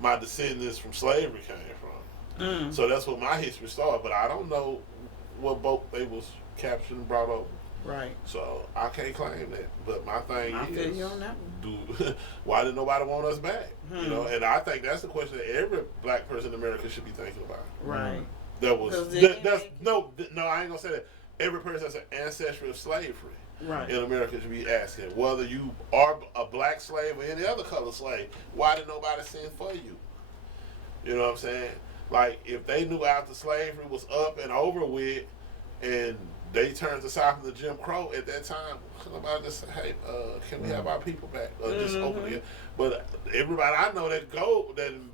my descendants from slavery came from. So that's where my history started. But I don't know what boat they was captured and brought over. Right. So I can't claim that. But my thing I feel is, you on that one. why did nobody want us back? You know, and I think that's the question that every black person in America should be thinking about. Right. That was 'Cause they- that's no, I ain't gonna say that. Every person that's an ancestry of slavery Right. in America should be asking whether you are a black slave or any other color slave. Why did nobody send for you? You know what I'm saying? Like if they knew after slavery was up and over with, and they turned to South into Jim Crow at that time, somebody just said, "Hey, can we have our people back?" Or just open it. But everybody I know that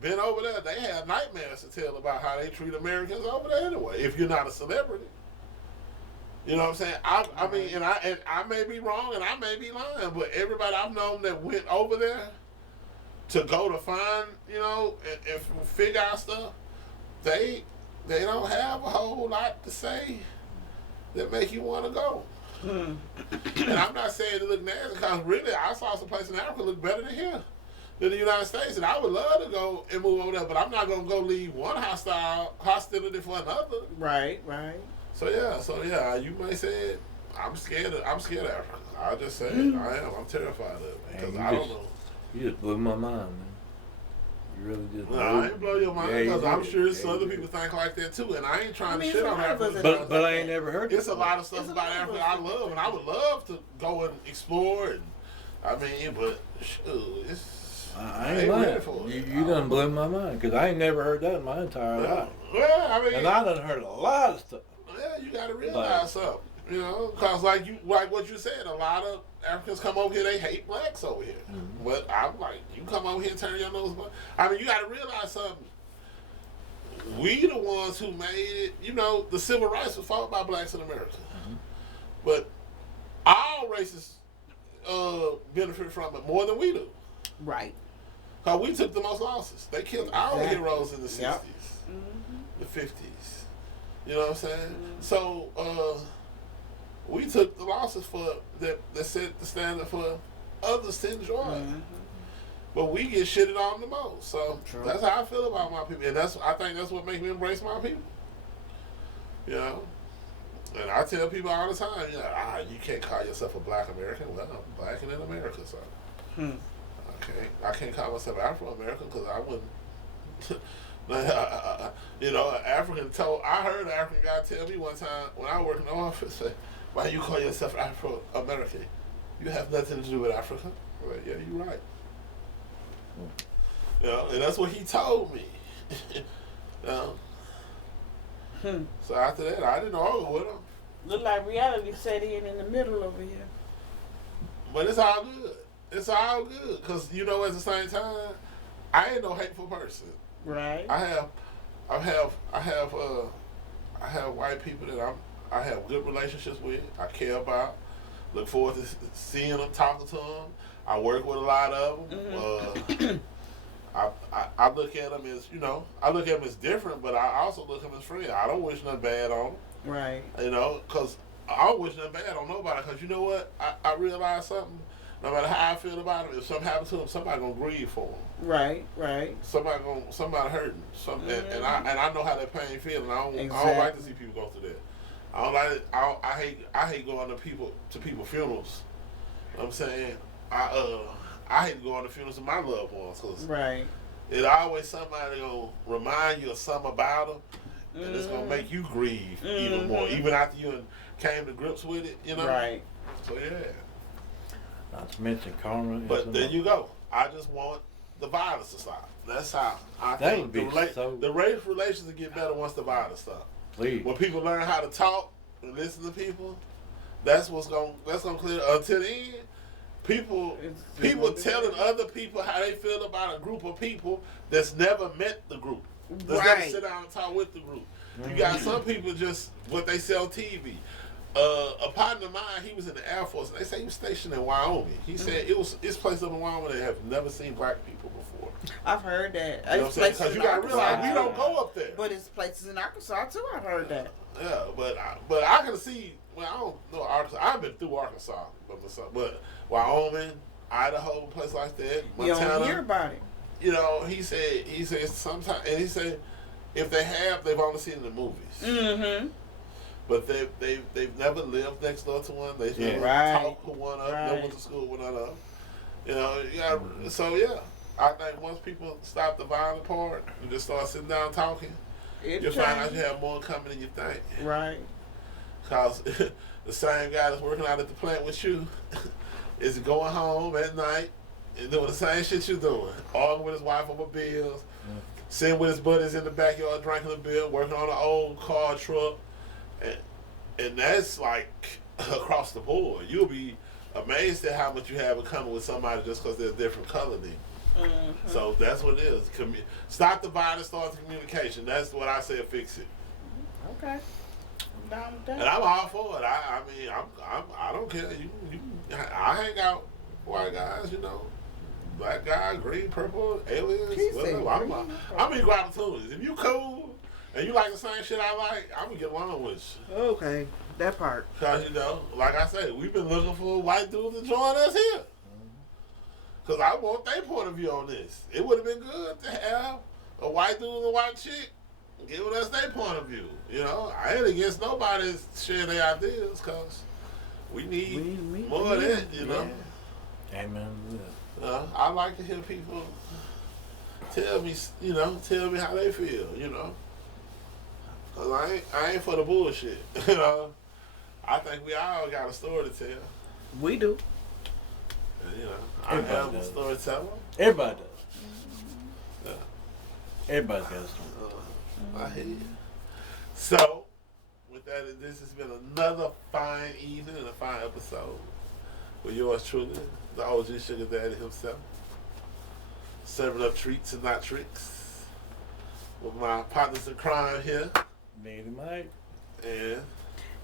been over there, they have nightmares to tell about how they treat Americans over there anyway. If you're not a celebrity, you know what I'm saying? I mean, and I may be wrong and I may be lying, but everybody I've known that went over there to go to find, you know, and figure out stuff, they don't have a whole lot to say that make you want to go. And I'm not saying it look nasty, because really I saw some place in Africa look better than here, than the United States, and I would love to go and move over there, but I'm not gonna go leave one hostility for another. Right. Right. So yeah, you may say it. I'm scared of Africa. I just say it. I am. I'm terrified of it because Man, I don't know. You just blew my mind, man. You really just No, I ain't blow your mind Yeah, you because I'm did. sure Yeah, some you other did. people think like that too, and I ain't trying I mean, to shit it's a on lot of us Africa. that But I ain't never heard It's a that. lot of stuff It's a about lot of Africa us I that love, think and I would love to go and explore. And I mean, but shoot, it's I ain't ready lying. for it. You done blew my mind because I ain't never heard that in my entire life. Well, I mean, And I done heard a lot of stuff. yeah, you got to realize something, you know, because like what you said, a lot of Africans come over here, they hate blacks over here. But I'm like, you come over here and turn your nose. I mean, you got to realize something. We the ones who made it. You know, the civil rights was fought by blacks in America, but all races benefit from it more than we do. Right. Cause we took the most losses. They killed our Exactly. heroes in the 60s, Yep. the 50s. You know what I'm saying? So we took the losses for that set the standard for others to enjoy. But we get shitted on the most. So True. that's how I feel about my people. And I think that's what makes me embrace my people. You know? And I tell people all the time, you know, you can't call yourself a black American. Well, I'm black and in America, so I can't call myself Afro-American because I wouldn't. You know, an African I heard an African guy tell me one time when I worked in the office, say, why you call yourself Afro-American? You have nothing to do with Africa. I'm like, yeah, you're right. You know, and that's what he told me. You know? So after that, I didn't argue with him. Look like reality set in the middle over here. But it's all good. It's all good. Because, you know, at the same time, I ain't no hateful person. Right. I have white people that I have good relationships with. I care about. Look forward to seeing them, talking to them. I work with a lot of them. Mm-hmm. I look at them as, you know, I look at them as different, but I also look at them as friends. I don't wish nothing bad on them. Right. You know, because I don't wish nothing bad on nobody. Because you know what? I realize something. No matter how I feel about them, if something happens to them, somebody gonna grieve for them. Right. Right. Somebody hurting. And I know how that pain feels. And I don't like to see people go through that. I don't like it. I hate going to people's funerals. You know what I'm saying, I hate going to funerals of my loved ones because right. It always somebody gonna remind you of something about them, and it's gonna make you grieve even more, even after you came to grips with it. You know. Right. So yeah. Not to mention karma. But there you go. I just want the violence to stop. That's how I That think would be so. the race relations will get better once the violence stops. Please. When people learn how to talk and listen to people, that's gonna clear. Until then, people telling other people how they feel about a group of people that's never met the group. That's never sit down and talk with the group. You got some people just what they sell TV. A partner of mine, he was in the Air Force. And they say he was stationed in Wyoming. He said it's places up in Wyoming that have never seen black people before. I've heard that. You know what I'm saying? Because you got to realize we don't go up there. But it's places in Arkansas too. I've heard that. Yeah, but I can see. Well, I don't know Arkansas. I've been through Arkansas, but Wyoming, Idaho, place like that, Montana. You don't hear about it. You know, he said sometimes, and he said if they have, they've only seen it in the movies. Mm-hmm. But they've never lived next door to one. They never talked to one of them. Never went to school with none of them. You know, so yeah. I think once people stop the violent part and just start sitting down talking, you'll find out you have more coming than you think. Right. Because the same guy that's working out at the plant with you is going home at night and doing the same shit you're doing. Arguing with his wife over bills, sitting with his buddies in the backyard drinking a beer, working on an old car truck. And that's like across the board. You'll be amazed at how much you have in common with somebody just because they're a different color than you. Mm-hmm. So that's what it is. Stop the violence, start the communication. That's what I say. Fix it. Okay. I'm down with that. And I'm all for it. I mean, I don't care. I hang out white guys, you know, black guy, green, purple, aliens. I'm equal opportunities. If you cool and you like the same shit I like, I'm gonna get along with you. Okay, that part. Cause you know, like I said, we've been looking for white dudes to join us here. Cause I want their point of view on this. It would have been good to have a white dude and a white chick giving us their point of view. You know, I ain't against nobody sharing their ideas, cause we need more of that. You know. Yeah. Amen. I like to hear people tell me how they feel. You know. Cause I ain't for the bullshit. You know, I think we all got a story to tell. We do. And, you know, I have a storyteller. Everybody does. Yeah. Everybody's got a story. I hear you. So, with that, this has been another fine evening and a fine episode with yours truly, the OG Sugar Daddy himself, serving up treats and not tricks with my partners in crime here. Nene Mike. And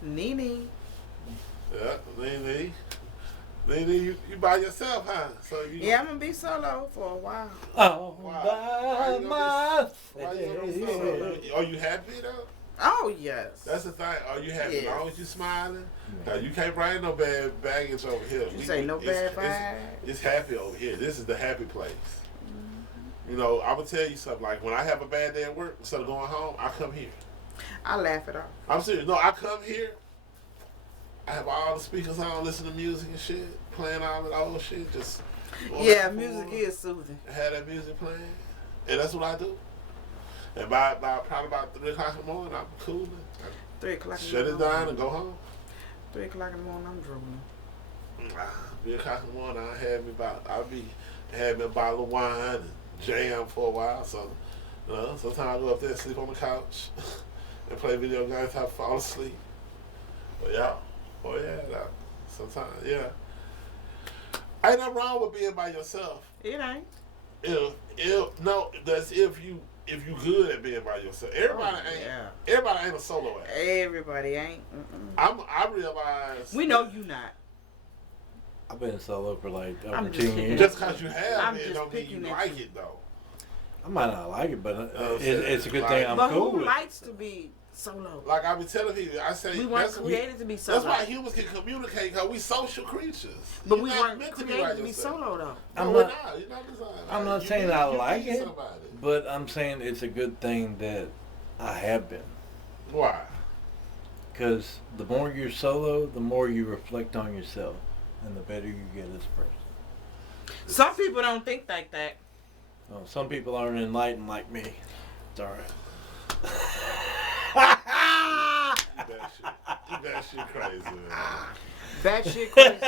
Nene. Yeah, Nene, you by yourself, huh? So yeah, I'm gonna be solo for a while. Oh, why by myself. Are you happy though? Oh yes. That's the thing. Are you happy? Yes. As long as you smiling, you can't bring no bad baggage over here. You say no bad baggage. It's happy over here. This is the happy place. You know, I'm gonna tell you something. Like when I have a bad day at work, instead of going home, I come here. I laugh it off. I'm serious. No, I come here. I have all the speakers on, listen to music and shit, playing all that old shit. Just music is soothing. Have that music playing, and that's what I do. And by probably about 3 o'clock in the morning, I'm cooling. 3 o'clock. Shut it down and go home. 3 o'clock in the morning, I'm drooling. 3 o'clock in the morning, I'll be having a bottle of wine and jam for a while. So, you know, sometimes I go up there and sleep on the couch and play video games, have fall asleep. Yeah. Oh yeah. That, sometimes, yeah. Ain't nothing wrong with being by yourself. It ain't. That's if you good at being by yourself. Everybody ain't a solo act. Everybody ain't. I realize We know you not. I've been solo for like I'm over just 10 picking years. just because you have I'm it just don't mean picking you at like you. it though. I might not like it, but Oh, it's a good thing I'm But cool who with. likes to be solo? Like I be telling people, I say We weren't that's, created to be solo. that's why humans can communicate because we social creatures. But You're we not weren't meant created by to be yourself. solo though. No, I'm we're not- not. You're not designed. I'm not You saying need- I you like need it, somebody. but I'm saying it's a good thing that I have been. Why? Because the more you're solo, the more you reflect on yourself, and the better you get as a person. Some people don't think like that. Well, some people aren't enlightened like me. It's all right. You that shit crazy, man. That shit crazy.